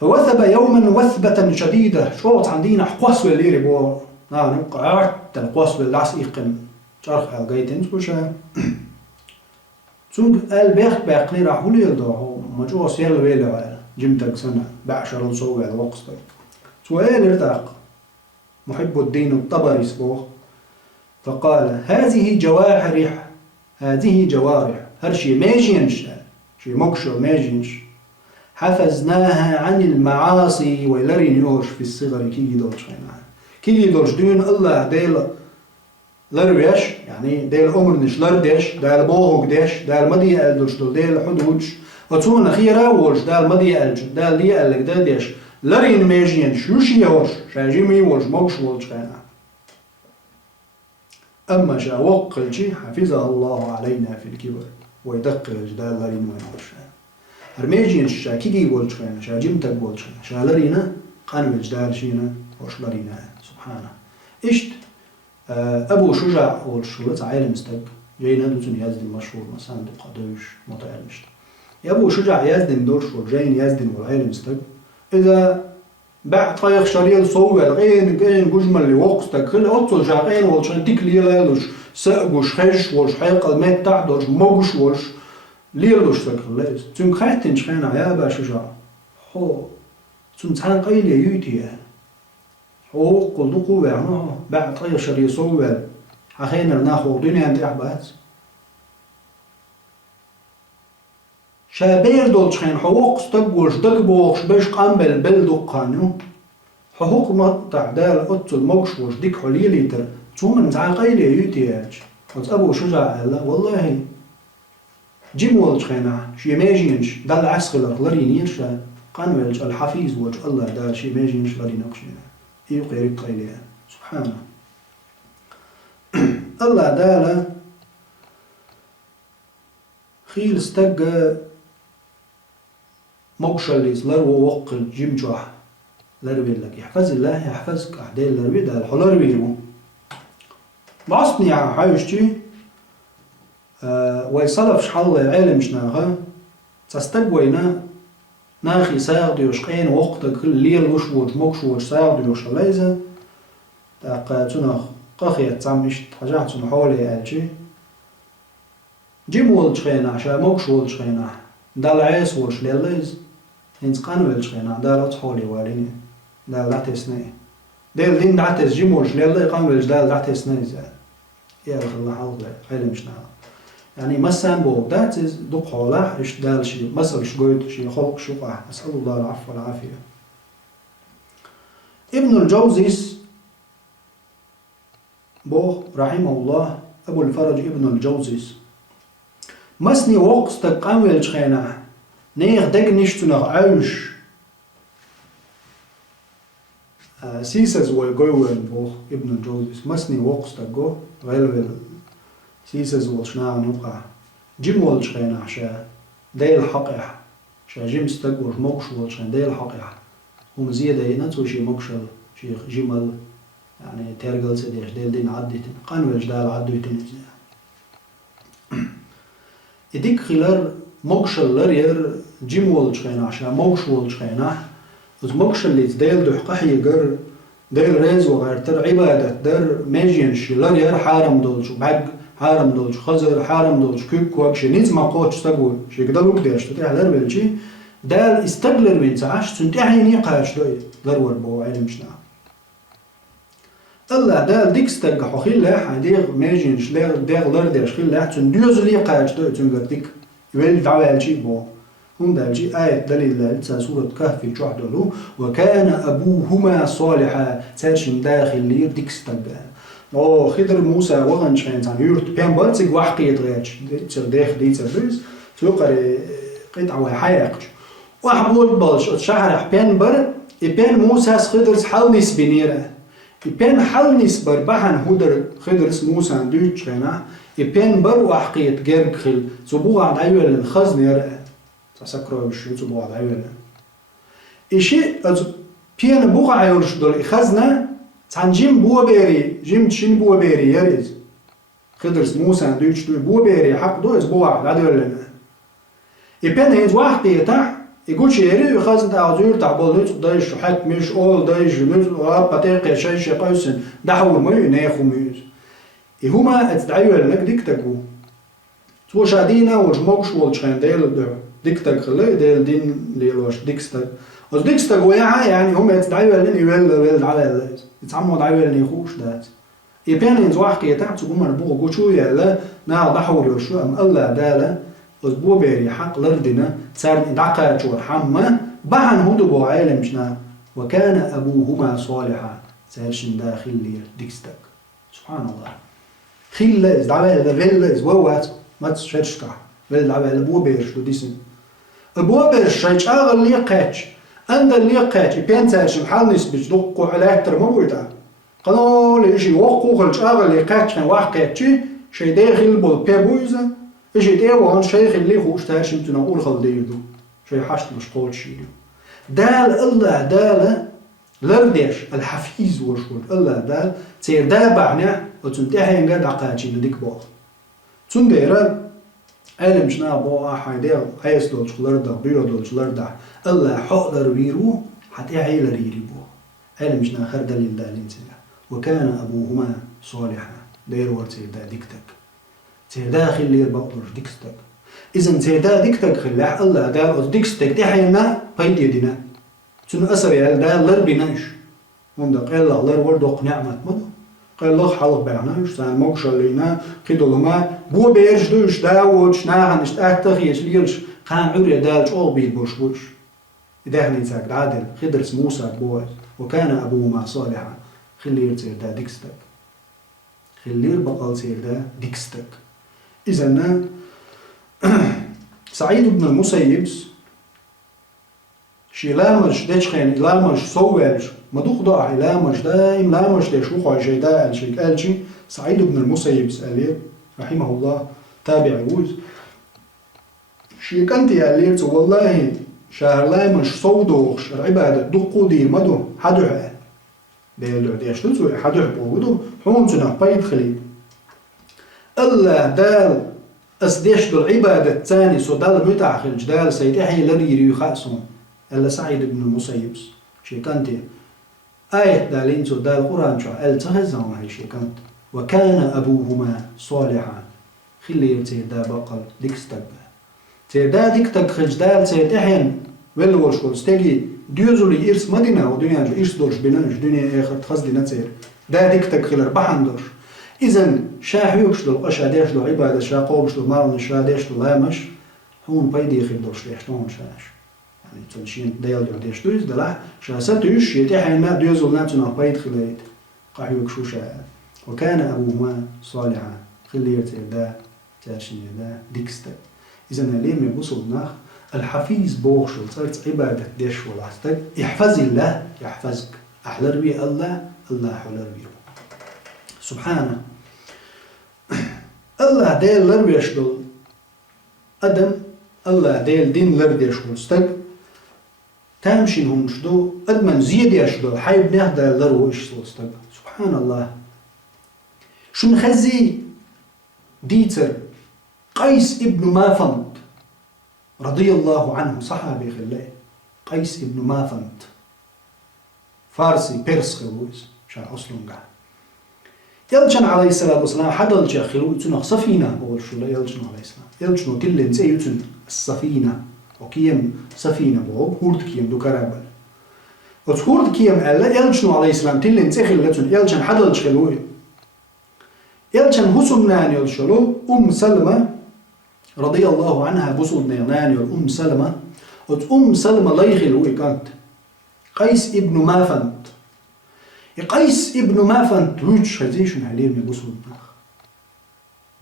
فوثب يوما وثبة شديدة شوط عندنا حقوس الليري بو نبقى عرت القوس بالعس إيقن شرخ القيتين سوشا تونج البيخت باقني راح هو ليل هو مجوع سير الويل جمتك سنة بعشر نصوي على وقت سؤال ارتاق محب الدين الطبري سبوه فقال هذه جوارح هرشي ماجينش شي مكشو ماجينش حفظناها عن المعاصي ويلرين يوش في الصغر كي يدولش كي يدولش دون الله ديل لرويش يعني ديل أمرنش لردش ديل بوهوك ديش ديل مدي ألدش ديل حدودش وتون أخيرا وش ديل مدي ألج ديل لي ألك ديل ديش لرين ماجينش يوشي يوش شاجيمي وش مكش وش خينا أما شا وقلشي حفظها الله علينا في الكبر ويدق جدال لرين وينوش هرميجين شا كيجي بولشخينا شا جمتك بولشخينا شا لرينا قانو جدال شينا وش لرينا سبحانه إشت أبو شجاع والشولت عالم استك جاينا دوتن يزدن مشهور مثلا دو قدوش متعلمشت يا أبو شجاع يزدن دورش وجاين يزدن والعالم استك إذا بعد طايق شريل صوّل غين ججمل اللي وقتك كل أطول جاقين والشان تيك ليلالوش سأقوش خش وش حيق المات تعدوش موش وش ليلوش سكرليز تون خاتن شخينا يا با شجاع هو تون تان قيل يوتي هو قلدو قوة عنه بعد طايق شريل صوّل حخينا ناخو دنيا انت أحبات شابير دولشخين حقوق استقوش دقبوش باش قنبل بلدقانو حقوق مقطع دال أطل موشوش ديك حليليتر تومن تعاقيلي يوتياج قلت أبو شجاع قال والله جيم والشخينا شي ماجينش دال عسخل لرينيرش قنبلش الحفيظ وجه الله دال شي ماجينش لرينقشينا إيو قيريب قيليا سبحانه الله دال خيل استقى موكشليز لرو وقل جمجوح لروي لك يحفظ الله يحفظك أحدال لروي ده الحلروي بعصني حاجتي ويصلف شحال عالم شناغا تستقوينا ناخي ساغدي وشقين وقتك كل ليل وشوش موكشوش ساغدي وشليزة تاقا تناخ قاخية تعمش حاجات تنحولي ألشي جيم والشخينا عشان موكش والشخينا دال عيس وش ليليز هنز قانو والشخينا دال أطحولي واليني دال دعتسني دال دين دعتس جيم وش ليلي قانو والش دال دعتسني زال يا رخ الله حوضي حيلي مشنا يعني مسان بو دعتس دو قولا إش دال شي مسل شقويت شي خلق شقع أسأل الله العفو والعافية ابن الجوزيس بو رحمه الله أبو الفرج ابن الجوزيس مسني وقت قامل شخينا نيخ دق نشتو نغ عوش سيسز والقوين بوخ ابن الجوزيس مسني وقت تقو غير سيسز والشناع نوقع جيم والشخينا عشا دايل حقيح شا جيم ستقو موكش والشخينا دايل حقيح هم زيادة ينتو شي موكشل شي جمل يعني ترقل سديش دايل دين عديتن قانوش دايل عدويتن إديك خلال موكشل لرير جيم والشخينا عشان موكش والشخينا وز موكشل اللي تدايل دو حقاحي قر دايل ريز وغير تر عبادة در ماجينش لرير حارم دولش وبعق حارم دولش خزر حارم دولش كيك واكشي نيز ما قوتش تقول شي قدر وقدرش تتيح لر بلشي دال استقلر من سعاش تنتحي نيقاش دوي لرور بو علم شنا الله دال ديكستك حخيلة حديغ ماجنش ديغ لردش خيلة تندوز لي قاعد تنقدك يولي دعوة الشيء بو هم دالجي آية دليل سورة كهف جوحدلو وكان أبوهما صالحا تاشن داخل لير ديكستك أو خضر موسى وغن شاين تان يورت بيان بارتك وحقيت غيرش داخل دي تبرز تلقى قطعة حياقش وحبول بالش اتشحر بيان بر بيان موسى خضر حالنس بنيره بيان حالنس بر بحن هدر خضر موسى دوتش غنا بيان بر وحقيت جرق خل زبوع عد عيوة للخزن يرأى تسكروا بشيء زبوع عد عيوة إشي بيان بوغ عيورش دول خزنة تان جيم بوا بيري جيم تشين بوا بيري يريز خضر موسى دوتش بوا بيري حق دو زبوع عد عيوة لنا بيان هيز وحقيتها يقول شيري يخزن تعذير تعبول نيت دايش حق مش اول دايش نيت باتيق شيء شيء قيسن دحول مي ناخو ميز هما اتدعيوا لك ديكتاكو تو شادينا وجموكش والشين ديل ديكتاك خلي ديل دين ليلوش ديكستاك از ديكستاك وياها يعني هما اتدعيوا لن يول على يتعموا دعيوا لن يخوش دات يبان ان زواحكي تاعتو هما نبوغ قوشو يلا نا دحول وشو ام الله دالا أسبوع بيري حق لردنا صار دعكة شو حمّة بعن هدو بو عالم شنا وكان أبوهما صالحا سيرشن داخل لير ديكستك سبحان الله خيل إز دعوة إذا فيل إز ووات ما تشرشكا فيل دعوة أبوه بيرش دو ديسن أبوه بيرش شايش آغل ليه قاتش عند اللي قاتش بين سيرشن حال نسبج دقو على أكتر مويتا قالوا ليشي وقو خلش آغل ليه قاتش واحد قاتشي شي داخل بول بيبويزا إجي تيوان شيخ اللي خوش تاشم تنقول خلديردو شي حشت مش قول شيدو دال الله دال لرديش الحفيز وشول الله دال تير دابعنا وتنتحي نقاد عقاتشي لديك باغ تنديرا علم شنا بو حيدير عيس دولش لردا بيو دولش لردا الله حقدر ويرو حتى عيل ريري بو علم شنا خر دليل دالين سلا وكان أبوهما صالحا دير ورتي دا ديكتك تهداخل اللي بقدر ديكستك إذن تهدا ديكتك خلاح الله دار ديكستك دي حينا بيد يدنا تنو أسر يال دار لر بناش من قال الله لر وردق نعمة مدو قال الله حلق بعناش سان موكش اللينا قيدو لما بو بيرش دوش داوش ناغنش تاكتخيش ليلش قام عوري دالش أول بيد بوش بوش إداهن إنساك عادل خدرس موسى بوات وكان أبوهما صالحا خلير تهدا ديكستك خلير بقال تهدا ديكستك إذن سعيد بن المسيب شي لامش ديشخين لامش صوّرش مدوخ ضاع لامش دايم لامش ليشوخ عجي دا الشيك قالشي سعيد بن المسيب سأليه رحمه الله تابع يوز شي كنت ياليرت والله شهر لامش صودوخش العبادة دقو دير مدو حدوح ديلو ديشتوزو حدوح بوغدو حونتنا بيد خليل الله دال أسديش دول عبادة تاني سو دال متعخل جدال سيتحي لريري يخاسون ألا سعيد بن المسيب شي كانت آية دالين سو دال قرآن شو ألتهزهم هاي شي كانت وكان أبوهما صالحا خلي يرتيدا بقل ديكستك تيدا ديكتك خجدال سيتحين ولوش ولستيجي ديوزولي إرس مدينة ودنيا جو إرس دورش بنانش دنيا آخر تخزدي نتسير دا ديكتك خلر بحن دورش إذن شاحيوكش دول أشاديش دول عبادة شاقوبش دول مارن شاديش دول لامش هون بايدي خير دورش ليشتون شاش يعني تنشين ديال دول ديش دوز دلع شاستوش يتحين ما ديوزول ناتنا بايد خليت قاحيوكشو شاء وكان أبوهما صالحا خلي يرتير دا تاشين دا ديكستك إذن هليم يبوصل ناخ الحفيظ بوغشل صارت عبادة ديش ولاستك يحفظ الله يحفظك أحلر بي الله الله حلر بيه سبحانه الله ديل لربيش دول أدم الله ديل دين لرديش ولستك تامشين هم شدو أدمن زيد يشدو حيب نهدا لروش ولستك سبحان الله شن خزي ديتر قيس ابن مافنت رضي الله عنه صحابي خلاه قيس ابن مافنت فارسي بيرس خلوز شا أصلون قاعد يلجن عليه الصلاة والسلام حدل جاخلو يتنخ سفينة أول شو لا يلجن عليه السلام يلجنو تلين زي يتن السفينة وكيم سفينة بوب هورد كيم دو كرابل وتخورد كيم ألا يلجنو عليه السلام تلين تخل لتن يلجن حدل شخلوه يلجن هسم نان يلشلو سلمة رضي الله عنها بصل نان يل سلمة سلمة ليخلوه كانت قيس ابن مافنت قيس ابن مافنت ويتش هزيشن عليه من بصل ناخ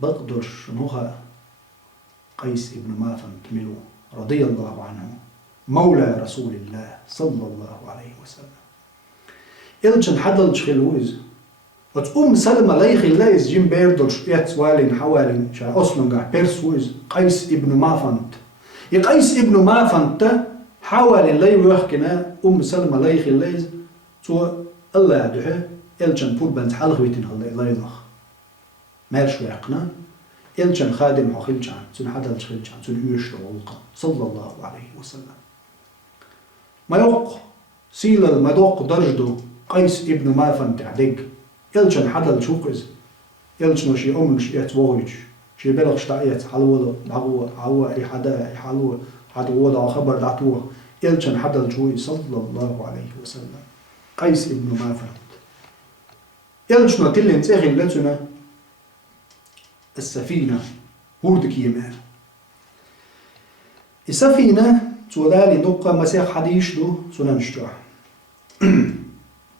بقدر شنوها قيس ابن مافنت ملو رضي الله عنه مولى رسول الله صلى الله عليه وسلم يلجن حدل شخلوز سلمة ليخ اللايز جيم بيردرش يتوالين حوالين شا أصلنغا بيرسوز قيس ابن مافنت قيس ابن مافنت حوالين لي ويحكنا سلمة ليخ اللايز تو الله يدعي يلجن بول بنت حلغويتين الله يضخ مالش ويقنا يلجن خادم حخلجان تن حدل شخلجان تن يشر والقا صلى الله عليه وسلم ما يوق سيل المدوق درجدو قيس ابن مافنت عدق يلجن حدل شوكز يلجن شي شي يتوهج شي بلغ شتايت حلوه دعوه عوا اي حدا اي حلوه حدوه دا خبر دعتوه يلجن حدل شوي صلى الله عليه وسلم قيس ابن مافنت يلجن تلين تاخي لتنا السفينة هورد كيما السفينة تولالي دقة مسيح حديث دو سننشتوع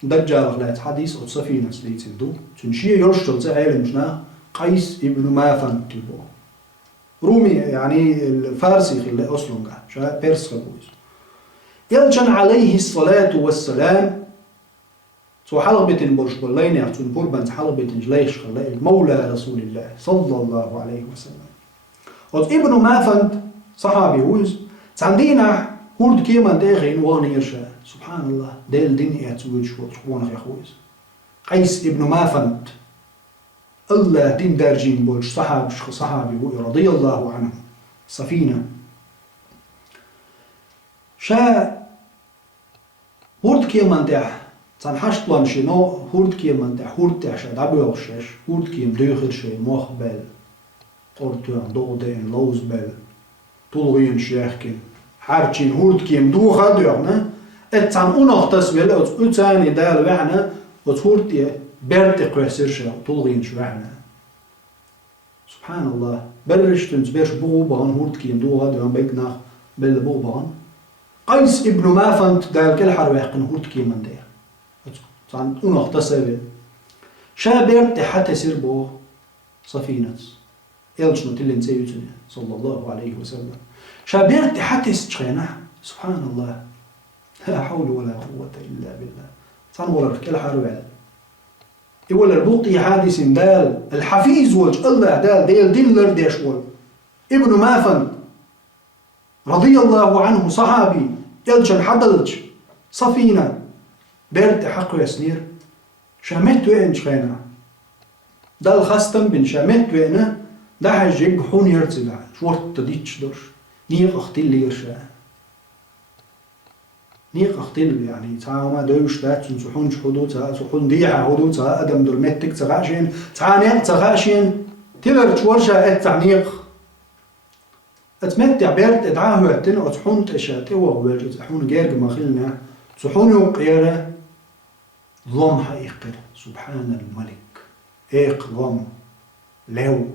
دجال غلات حديث أو سفينة سليتين دو تنشي يرشتل تعالي مشنا قيس ابن مافن تبو رومي يعني الفارسي خلي أصلنغا شا بيرس خبوز يلجن عليه الصلاة والسلام تو حلبة برش بلين يعطون بوربنت حلبة جليش خلي مولى رسول الله صلى الله عليه وسلم ابن مافن صحابي ويز تعندينا هورد كيما داخل وغني يرشا سبحان الله ديل دين اعتوج وتخونا يا خويز قيس ابن مافنت الله دين دارجين بولش صحابي رضي الله عنه سفينة شا هورد كيما داخل تنحشت لانشي نو هورد كيما داخل هورد تاشا دابيوغشش هورد كيم دوخرشي موخبل قرطوان دودين لوزبل طولغين شيخكين حارتشين هورد كيم دوخا دورنا اتسان اونوغتاس ويل اتساني دال وحنا وتهورد بيرتي قوسيرشا طولغين شوحنا سبحان الله بلشتنز بيرش بوغبان هورد كيم دوخا دورنا بيقناخ بل بوغبان قيس ابن مافنت دال كل حرواقن هورد كيما دير اتسان اونوغتاس ويل شا بيرتي حتى سير بو سفينة يلجنو تلين سيوتني صلى الله عليه وسلم شابيرتي حتى استشخينا سبحان الله لا حول ولا قوة إلا بالله تنور كل حرب يقول البوطي حادث دال الحفيز وجه الله دال ديلر ديشول ابن مافن رضي الله عنه صحابي يلجن حدلج صفينة بيرتي حق يسنير شامت وين شخينا دال خستم بن شامت وينه ده حجيب حون يرتزع شورت تديتش درش نيق اختل يرشا نيق اختل يعني تعا ما دوش دات سحون حدود سحون ديحة حدود ادم درمتك تغاشين تعانيق تغاشين تلر تورشا التعنيق اتمتع بيرت ادعاه اتنا اتحون تشاتي وغوير تحون جيرج مخلنا تحون يقيرة ظلم حقيقر سبحان الملك ايق ظلم لو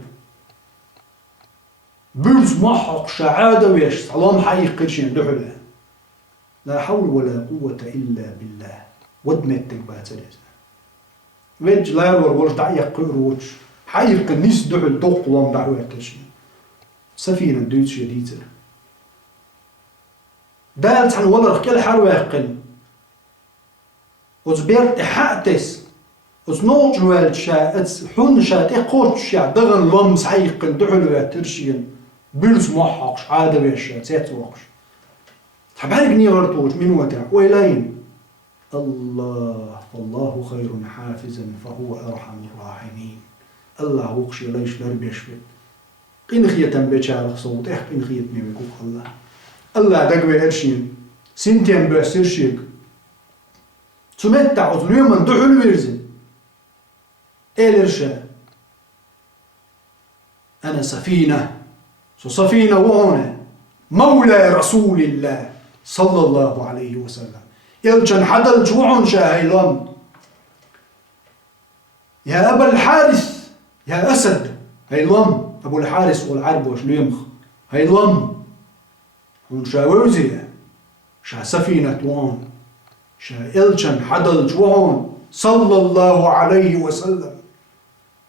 بلز محق شعادة ويش سلام حقيقي شين دحلة لا حول ولا قوة إلا بالله ودمتك باتلز ويج لا ورش دعيق قروش حقيقي نيس دحل دوق لام دعوة تشين سفينة دوتش يديتر دالت عن ولا ركال حروة يقل وزبيرت حقتس وزنوج والشا حون شات اقوش شا دغن لمس حقيقي دحلة ترشين بلز محقش عادة بيشا تيتوقش تحبالك نيغرتوش من وتع ويلين الله فالله خير حافظا فهو أرحم الراحمين الله وقش ليش لربيشفت قين خيتا بيشارك صوت قين خيت ميكوك الله دقوي ارشين سنتين بأسرشيك تمتع وتليوم دحل ويرزن الارشا أنا سفينة صفينة وهنا مولى رسول الله صلى الله عليه وسلم يلجن حدل جوعون شاهيلون يا أبا الحارث يا أسد هيلون أبو الحارث والعرب وش ليمخ هيلون هون شاوزي شا سفينة وان شا يلجن حدل جوعون صلى الله عليه وسلم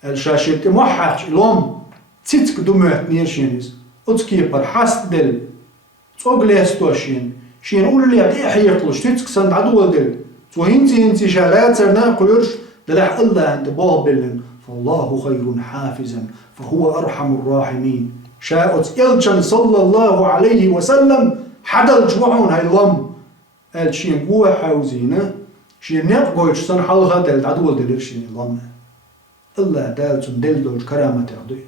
الشاشة محاج لون تيتك دموات نيرشينيز أتكي برحاست دل تقليستوشين شين أقول لي عدي حيقلش تيتك سند عدو دل تو هنتي شالات سرنا قيرش دلح الله عند بابلن فالله خير حافظا فهو أرحم الراحمين شاءت إلجن صلى الله عليه وسلم حدل جوعون هاي لم قال شين قوة حوزينه شين نقويش سن حلقة دل عدو دل شين لم الله دالتون دل دل كرامة تغضي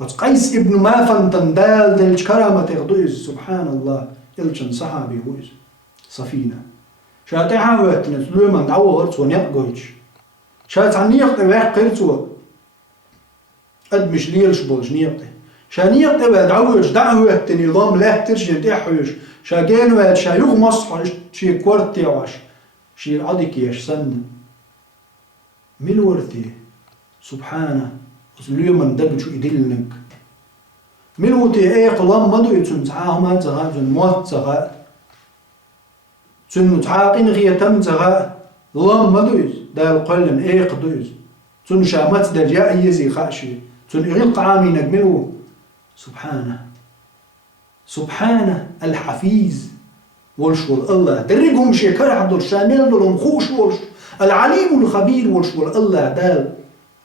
وتقيس ابن مافن دال دل كرامة تغضي سبحان الله إلجن صحابي هويز سفينة شاتي حاوتنا تلوما دعوة غرت ونقويش شات عنيق تباق قرتوا قد مش ليلش بولش نيقتي شانيق تبا دعوش دعوة نظام لا ترجع تحوش شا جانوا شا يغمص شي كورتي واش شي عضك يش سن من ورثي سبحانه اليوم دبج يدلنك من ورثي اي قلم مدو يتسن تعاهما تغا تن موت تغا تن تعاقين غيا تم تغا لام مدو دار قلن اي قدوز تن شامت دل جاء يزي خاشي تن إغلق عامينك منه سبحانه الحفيظ والشول الله درجهم شكر عبد الشامل دولهم خوش والش العليم الخبير والشول الله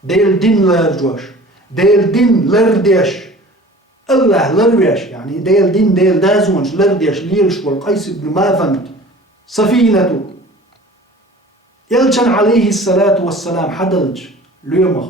ديل دين لرجوش ديل دين لرديش الله لربيش يعني ديل دين ديل دازونش لرديش ليلش والقيس بن مافنت سفينته يلجن عليه الصلاة والسلام حدلج ليمخ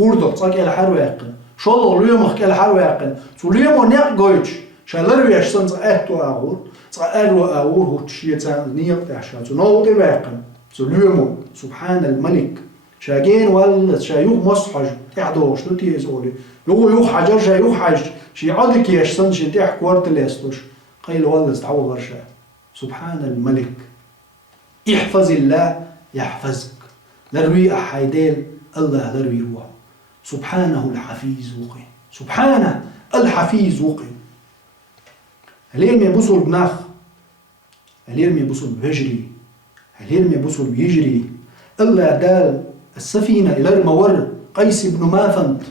هوردو تاكي الحرواقن شالله ليمخ كالحرواقن تو ليمو نقويش شالربيش سنز اهتو اغور تقالو اغور هو تشيطان نيق تحشاتو نوطي باقن تو ليمو سبحان الملك شاقين والد شايوخ مصحج احدوش نتي يزولي يوخ حجر شايوخ حج شي عادك يشسن شي تيح كوارت ليستوش قيل والد تعوى برشا سبحان الملك احفظ الله يحفظك لروي أحيديل الله لروي روحه سبحانه الحفيظ وقي سبحانه الحفيظ وقي هليرم يبصل بناخ هليرم يبصل بهجري هليرم يبصل بيجري الله دال السفينة إلى المور قيس بن مافنت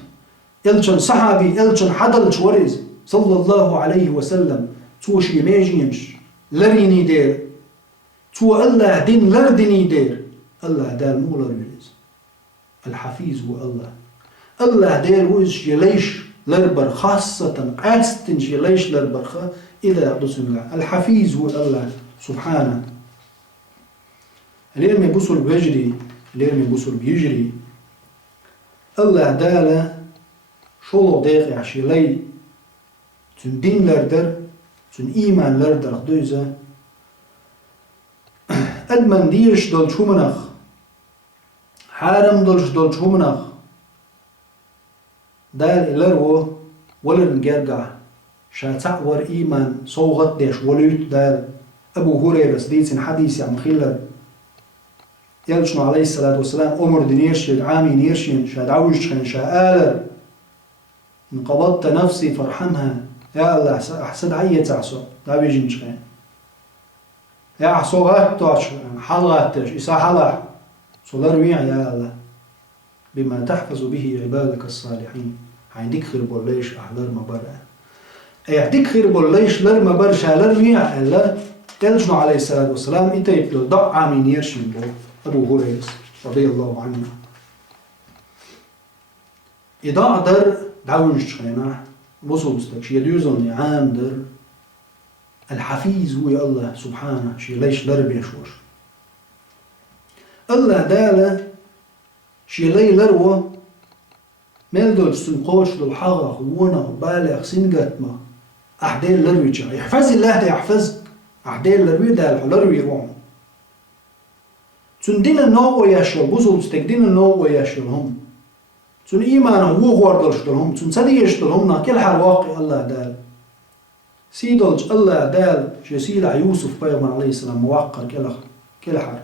إلجن صحابي إلجن حدل ورز صلى الله عليه وسلم توش يماجينش لريني دير تو الله دين لردني دير الله دال مو لريز الحفيظ هو الله دير وش يليش لربر خاصة قاستنش يليش لربرخ إذا بسم الله الحفيظ هو الله سبحانه اليوم يبصر بيجري اليوم يبصر بيجري الله دال شو دقيقة عشي لي تن دين لردر تن إيمان لردر دوزة أدمن ديش دول شو منخ حارم دول شو منخ دال إلرو ولن جرجع شاتعور إيمان صوغت ديش وليت دال أبو هريرة ديتن حديث عم خيلر يلشنو عليه الصلاة والسلام أمر دنيرشي عامي نيرشين شادعوش خن شاءالر إن قبضت نفسي فارحمها يا الله أحسد عيه تعسو لا بيجين شخين يا حصوغات توش حلغاتش إسا حلح صلر ويع يا الله بما تحفظ به عبادك الصالحين عندك خير بوليش أحلر مبرع عندك خير بوليش لر مبرع شالر ويع إلا يلشنو عليه الصلاة والسلام إنت يبلو ضع عامي نيرشين بو أبو هريرة رضي الله عنه إذا أقدر دعونش خينا بصوصتك شي يدوزن عام در الحفيظ هو الله سبحانه شي ليش لربي شوش الله داله شي لي لروه ملدوش سنقوش للحاغة خونا وبالغ سنقتما أحدين لروي يحفظ الله ده يحفظك أحدين لروي ده لروي روم تون دين النوع يشل بصوصتك دين النوع يشلهم تون إيمان هو غوردلش دلهم تون صديش دلهم كل حال واقع الله دال سيدلج الله دال جسيلة يوسف بيغمر عليه السلام موقر كلا حر.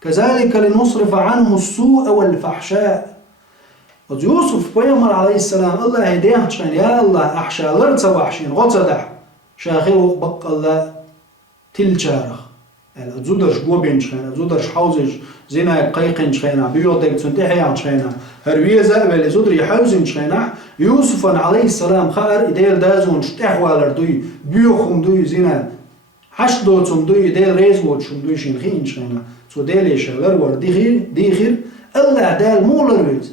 كذلك لنصرف عنه السوء والفحشاء. يوسف بيغمر عليه السلام الله هديه شين يا الله أحشى لرت وحشين غتصدح شاخير بق الله تلشارخ. زودرش بوبين شين زودرش حوزج زينا قيقن شين بيوضك تنتحي شين هرويه زابل زودري حوزن شين يوسف عليه السلام خار إديل دازون شتحوالر دوي بيوخم دوي زينا حش دوتم دوي إديل ريزوت شم دوي شين خين شين سو ديلي شغلر ور ديخير الله دال مولر ويز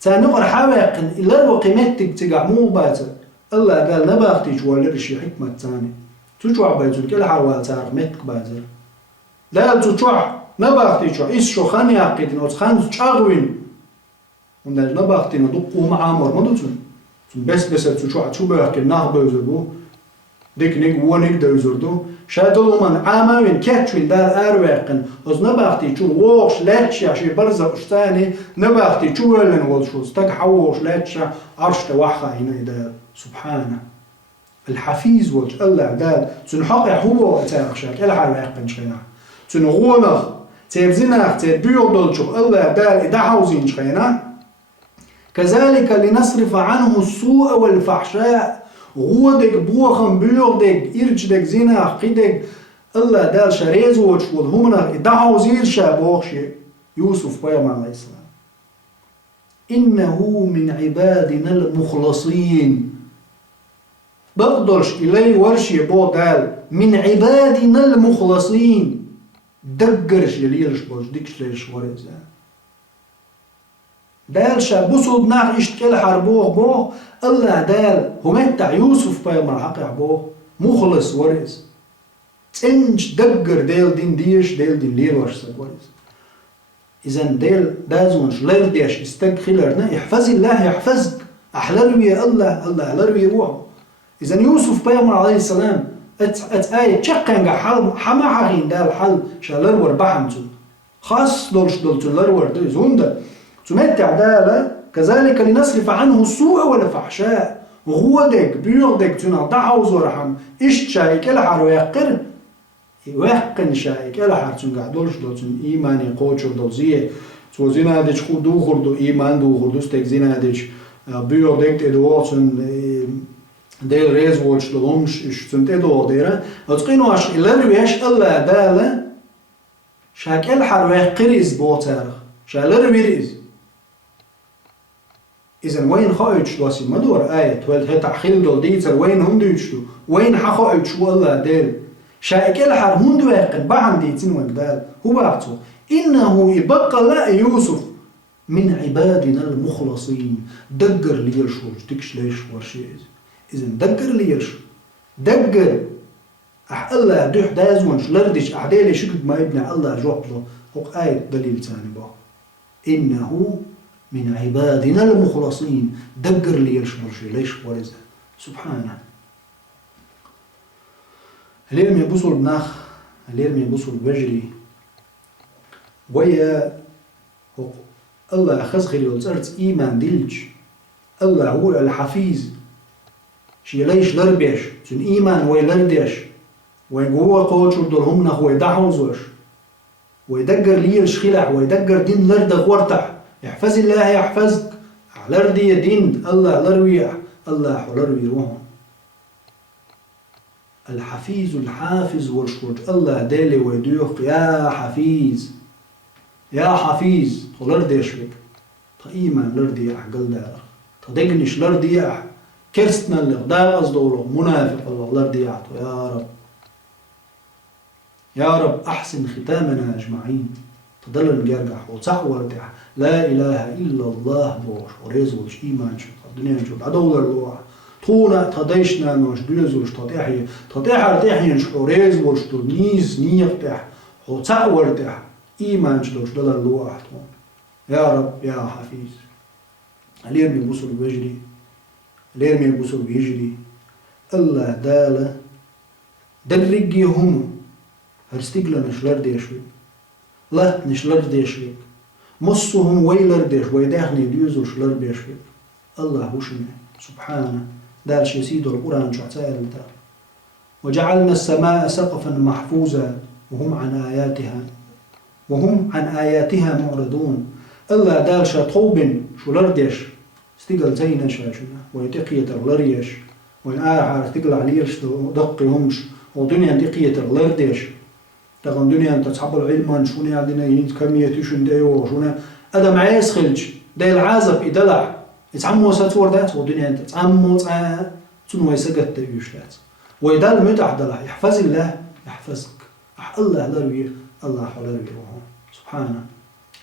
تانقر حواقن إلا قيمتك تقع مو باتر الله قال نباختي جوالر شي حكمة تاني تجوع بايزون كل حروال تعرف متك بازر لا تجوع نباختي شو إيش شو خاني عقيدين أو خان تشاغوين ونال نباختي ندقوا معامر ما دوتون بس تجوع شو بحكي ناخ بيزربو ديك نيك ونيك دوزردو شادو من عامين كاتشوين دار أرواقن أز نباختي شو ووش لاتشا شي برزة أشتاني نباختي شو ولن والشو استك حوش لاتشا عرش توحى هنا إذا سبحانه الحفيز وجه الله دال تنحقق هو وتاخشاك إلى حرواقن شينا تنغونخ تيرزينخ تيربيوضل شو الله دال إذا حوزين شينا كذلك لنصرف عنه السوء والفحشاء غودك بوخم بيوغدك إرجدك زينخ قيدك الله دال شريز وجه والهمنخ إذا حوزين شابوخشي يوسف بيام عليه السلام إنه من عبادنا المخلصين بقدرش إلي ورشي بو دال من عبادنا المخلصين دقرش يليلش بوش ديكش ليش ورز دال شابوسو بناخ اشتكال حربوه بوه الله دال همتع يوسف بيامر حقيع بوه مخلص ورز تنج دقر ديل دين ديش ديل دين ليل ورشسك ورز إذن ديل دازونش ليل ديش استقخلرنا يحفظ الله يحفظك أحلروي الله أحلروي روحه إذن يوسف بيامر عليه السلام آية تشقنغ حما حقين دال حل شالرور بحمتو خاص دولش دولتو لرور دي زوندا تمتع دالا كذلك لنصرف عنه السوء والفحشاء غودك بيوغدك تنا دعوز ورحم إشت شايك الحر ويقر ويقن شايك الحر تنقع دولش دولتون إيماني قوشو دولزيه توزينا هدش خود دو خردو إيمان دو خردو ستك زينا هدش بيوغدك تدواتون ديل ريز وولش للومش اشتنت ادو ديرا اتقينو اش الرويش الله دالا شاك الحر ويقريز بوتارخ شالر بيريز اذن وين خايتش دوسي مدور آية ولد هتا حيل دول ديتر وين هم دوشتو وين حخايتش والله ديل شاك الحر هم دويقن بعن ديتين وين دال هو بعتو إنه يبقى لا يوسف من عبادنا المخلصين دقر ليرشوش ديكش ليش ورشيز إذن دقر ليرش دقر الله دوح دازونش لردش أعدالي شكد ما يبنى الله جوحله هو آية دليل ثاني بقى إنه من عبادنا المخلصين دقر ليرش مرشي ليش ورزة سبحانه هليرم يبصل بناخ هليرم يبصل بجري ويا الله أخذ خير يلترت إيمان دلج الله هو الحفيظ شي ليش لربيش تن إيمان ويلرديش ويقوى قوتش ودلهم نخ ويدعوزوش ويدقر ليش خلع ويدقر دين لردغ ورتح يحفظ الله يحفظك لردي دين الله لروي الله لروي روحهم الحفيظ الحافظ والشكر الله دالي ويدوخ يا حفيظ يا حفيظ لرديش بك إيمان لردي أحقل دارك تدقنش لردي أح كرستنا اللي غداز دوله منافق الله لرديعته يا رب أحسن ختامنا أجمعين تضل نجرجح وتصحور دح لا إله إلا الله بوش وريزوش إيمان شو الدنيا شو عدول الله تونا تديشنا نوش دوزوش تطيح ارتاحي شو ريزوش تنيز نيفتح وتصحور دح إيمان شو دل الله يا رب يا حفيظ عليهم يبصر بجري ليرمي بوسو بيجري الله دالا درجي هم هرستيقلا نشلر ديشوي لا نشلر ديشوي مصهم ويلر ديش ويداخني ديوزو شلر بيشوي الله وشنه سبحانه دال شي سيدو القرآن شو عتالتا وجعلنا السماء سقفا محفوظا وهم عن آياتها معرضون الله دال شا طوبن شو لرديش استقل زينا شاشنا ويتقية الغلريش وإن آخر استقل عليش دقي همش ودنيا تقية الغلرديش تغن دنيا تصحب العلم شوني عندنا ينت كمية تشون ديو شوني أدم عايز خلج دايل عازب إدلع يتعمو ساتور دات ودنيا انت تعمو تنو يسقط يشلات ويدال متع دلع يحفظ الله يحفظك الله لروي الله حلروي سبحانه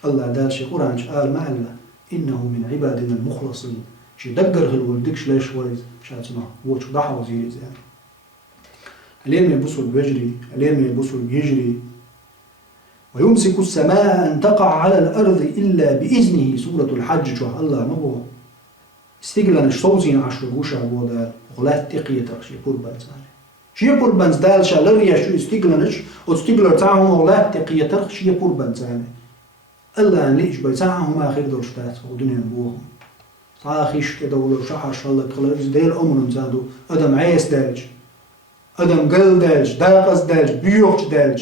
الله دال شي قرآن قال ما الله إنه من عبادنا المخلصين شي دقر هالولدكش ليش ورز شاتنا وش ضحى وزير زين اليوم يبصوا بيجري اليوم يبصوا بيجري ويمسك السماء أن تقع على الأرض إلا بإذنه سورة الحج شو الله مبو استقلنا الشوزين عشر قوشة بودا غلات تقية شي قربان شي قربان دال شالريا شو استقلناش واستقلر تاعهم غلات تقية شي قربان زين الله ليش بيتاعهم آخر درشتات ودنيا بوهم صاخيش كده ولو شحر شالله كلاريز ديل أمرن زادو أدم عيس دالج أدم قل دالج داقز دالج بيوخش دالج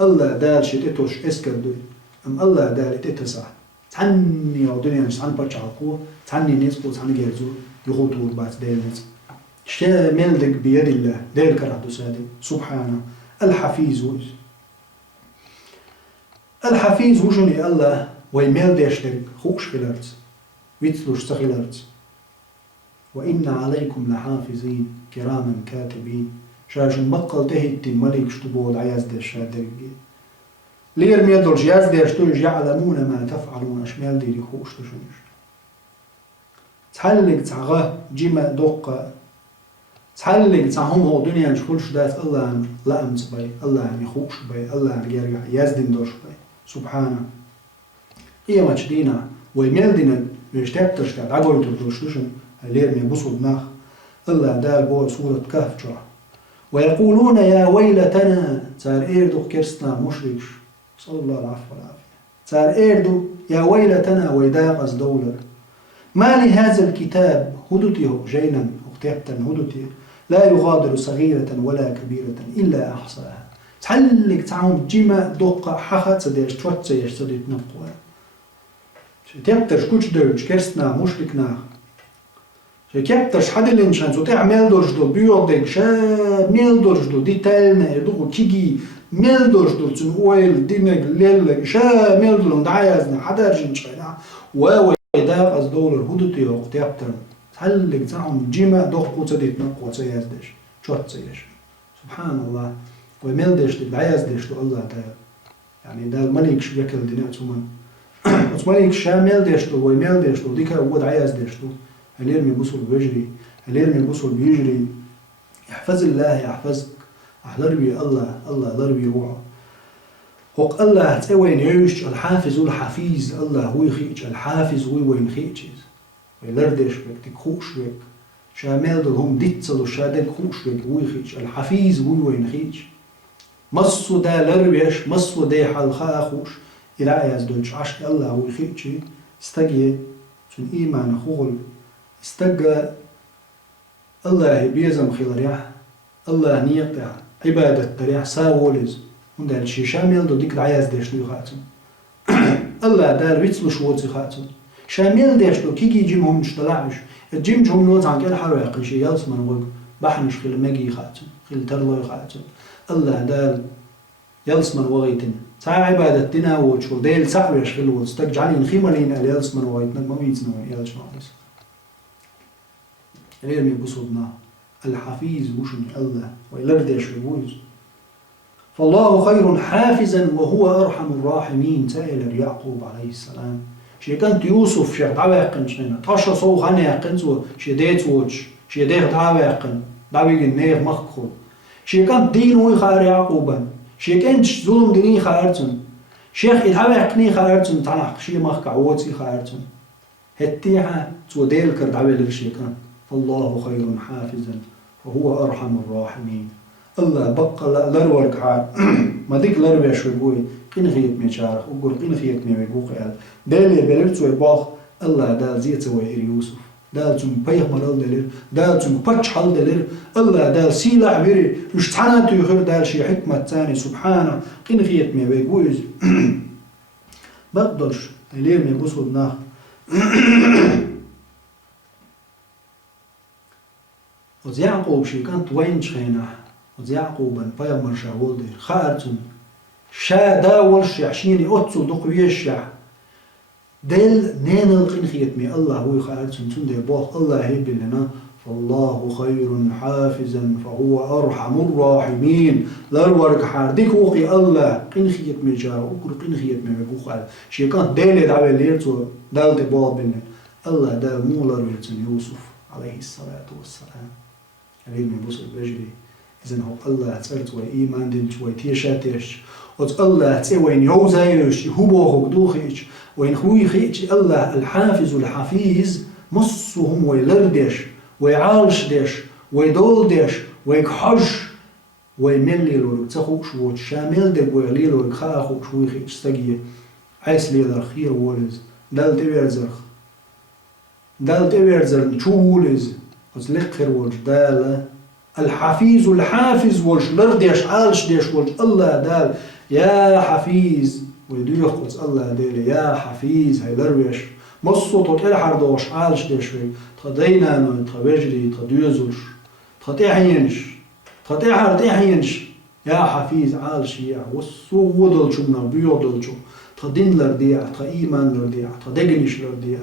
الله دال شي تتوش اسكر دوي الله دال تتسع تعني ودنيا مش تعني برش عقوه تعني نسبو تعني جرزو يخوتو بات ديل نسب شتا ملدك بيد الله ديل كرهدو سادي سبحانه الحفيظ وشني الله ويميل ديشتك خوش خلارت ويتلوش سخلارت وإن عليكم لحافظين كراما كاتبين شاشن بقل تهيتي ملك شتبود عياز ديش هادرقي لير ميدولش ياز ديش توج يعلمون ما تفعلون اشمال ديري خوش تشنش تحلق تعغى جيما دوقة تحلق تعهم هو دنيا نشكلش دات الله لأمت بي الله يخوش بي الله يرجع يازدن دوش بي سبحانه إيه ما تشدينا ويميلدنا ويشتبتش تاعت عقول تردوشتشن لير ميبصوا بناخ الله دال بو سورة كهف جوا ويقولون يا ويلتنا تار إيردو كرسنا مشركش صلى الله العفو والعافية تار إيردو يا ويلتنا ويداقز دولر ما لهذا الكتاب هدوته جينا وكتابتا هدوته لا يغادر صغيرة ولا كبيرة إلا أحصاها تحلق تعهم جيما دوقة حخت سديش توت سيش سديت نقوى تيبترش كوش دوش كرسنا مشركنا كيبترش حد اللي نشان زو تعمل دورجدو بيوردك شا ميل دورجدو دي تالنا يدوغو كيجي ميل دورجدو تن اويل دينك ليلك شا ميل دولون دعايزنا حدارجين نشانا واوي داقز دولر هدوتي يوق تيبتر تحلق تعهم جيما دوغ قوتا ديت نقوة سيازدش شوت سياش سبحان الله وميل ديش دي دعايزدش دو الله تعالى يعني دا الملك شو يكل دينا تسومن ملك شا ميل ديش دو وميل ديش دو ديكا هو دعايزدش دو هليرمي بوصل بيجري هليرمي بوصل بيجري يحفظ الله يحفظك أحلربي الله لربي روحه هوق الله تسوين يعيش الحافظ والحفيظ الله هو يخيج الحافظ هو وين خيج ويلردش بك تكوش بك شامل دلهم ديتصل وشادك خوش بك هو يخيج الحفيظ هو وين خيج مصو دا لربيش مصو دا حلخا خوش إلى عياز دوش عشق الله هو يخيج استجي شن إيمان خول استجى الله بيزم خيلريح الله نيقطع عبادة تريح ساولز وندال الشي شامل دو ديك العياز ديش لو خاتم الله دار ويتسلو شوتي خاتم شامل ديش لو كيجي جيمهم نشتلعش الجيم جهم نوت عن كل حرق شي يلس من وق بحنش خيل ماجي خاتم خيل ترلو خاتم الله دار يلس من وغيتن سا عبادة تناوج وديل سعوش خيل واستجعلين خيملين يلس من وغيتن ما بيتنا يلس ناقص ريرمي بصدنا الحفيظ وشني الله ويلردش بويز فالله خير حافظا وهو أرحم الراحمين سائل يعقوب عليه السلام شي كانت يوسف شي دعواقن شنو تاشا صو خناقن سو شي ديت ووتش شي دير دعواقن دعوي النير مخكو شي كانت دين وي خير يعقوبا شي كانت ظلم ديني خيرتن شيخ الدعواقني خيرتن تنح شي مخك عوتي خيرتن هتيها تو ديل كر دعوي للشي كان فالله خير حافظا وهو أرحم الراحمين الله بقى لرورك حال ما ديك لربي شوي بوي قين خيط ميشارخ وقول قين خيط مي بيقوق قال دالي بلرت وي باخ الله دال زيت وي يوسف دال zum peygamber aldelir, dal zum paç haldelir, Allah dal silah veri, üç tane tüyhür dal şey hikmet tani subhana, qinfiyet mi ve güz. Bakdolş, elir mi busudna. Oz Yaqub şey kan twain çkhina, oz Yaqub'ın peygamber şavoldir, khartun, şada volş yaşini otsu duqviyeş ya. دل نين القنخيت مي الله هو خالد سنتون دي بوخ الله هيب لنا فالله خير حافظا فهو أرحم الراحمين لارورك حاردك وقي الله قنخيت مي جار وقر قنخيت مي بوخ على شي كان دل دعوة ليرتو دل دي بوخ بلنا الله دل مولا ريرتن يوسف عليه الصلاة والسلام عليه من بوصل بجري إذن هو الله تسألت وإيمان دلت ويتيشاتيش وز الله تسوين يوزايش هو بوخ دوخيش وين خوي خيتش الله الحافظ الحفيظ مصهم ويلردش ويعالشدش ويدولدش ويكحش ويملي لورك تخوش وتشامل دك ويلي لورك خاخوش ويخيتش تجيه عيس لي الخير ولز دال تبيرزرخ دال تبيرزر نشولز وز لقر ولج دال الحفيظ الحافظ ولج لردش عالشدش ولج الله دال يا حفيظ ويدوخ قلت الله ديلي يا حفيظ هاي لرويش مصو تطير حردوش عالش ديشوي تخدينا نو تخبجري تخديوزوش تخطيحينش تخطيحينش يا حفيظ عالش يا وصو ودل شمنا بيودل شو تخدين لرديع تخايمان لرديع تخدقنش لرديع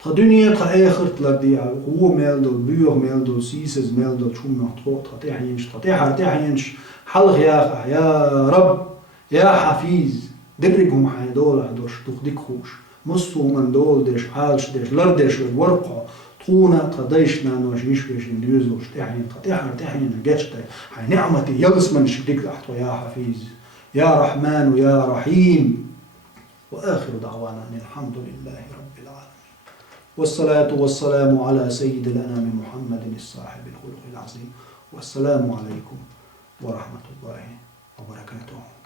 تخدنيا تخايخرت لرديع هو ميلدل بيوغ ميلدل سيسز ميلدل شمنا تخطيحينش تخطيحينش حلق يا رب يا حفيظ درجهم حيدول عدوش تخديك خوش مصو من دول ديش عالش ديش لردش ورقع طونا قديشنا نوشيش بيش نديوزوش تحني نجاش حي نعمتي يلس من شديك تحت يا حفيظ يا رحمن ويا رحيم وآخر دعوانا أن الحمد لله رب العالمين والصلاة والسلام على سيد الأنام محمد الصاحب الخلق العظيم والسلام عليكم ورحمة الله وبركاته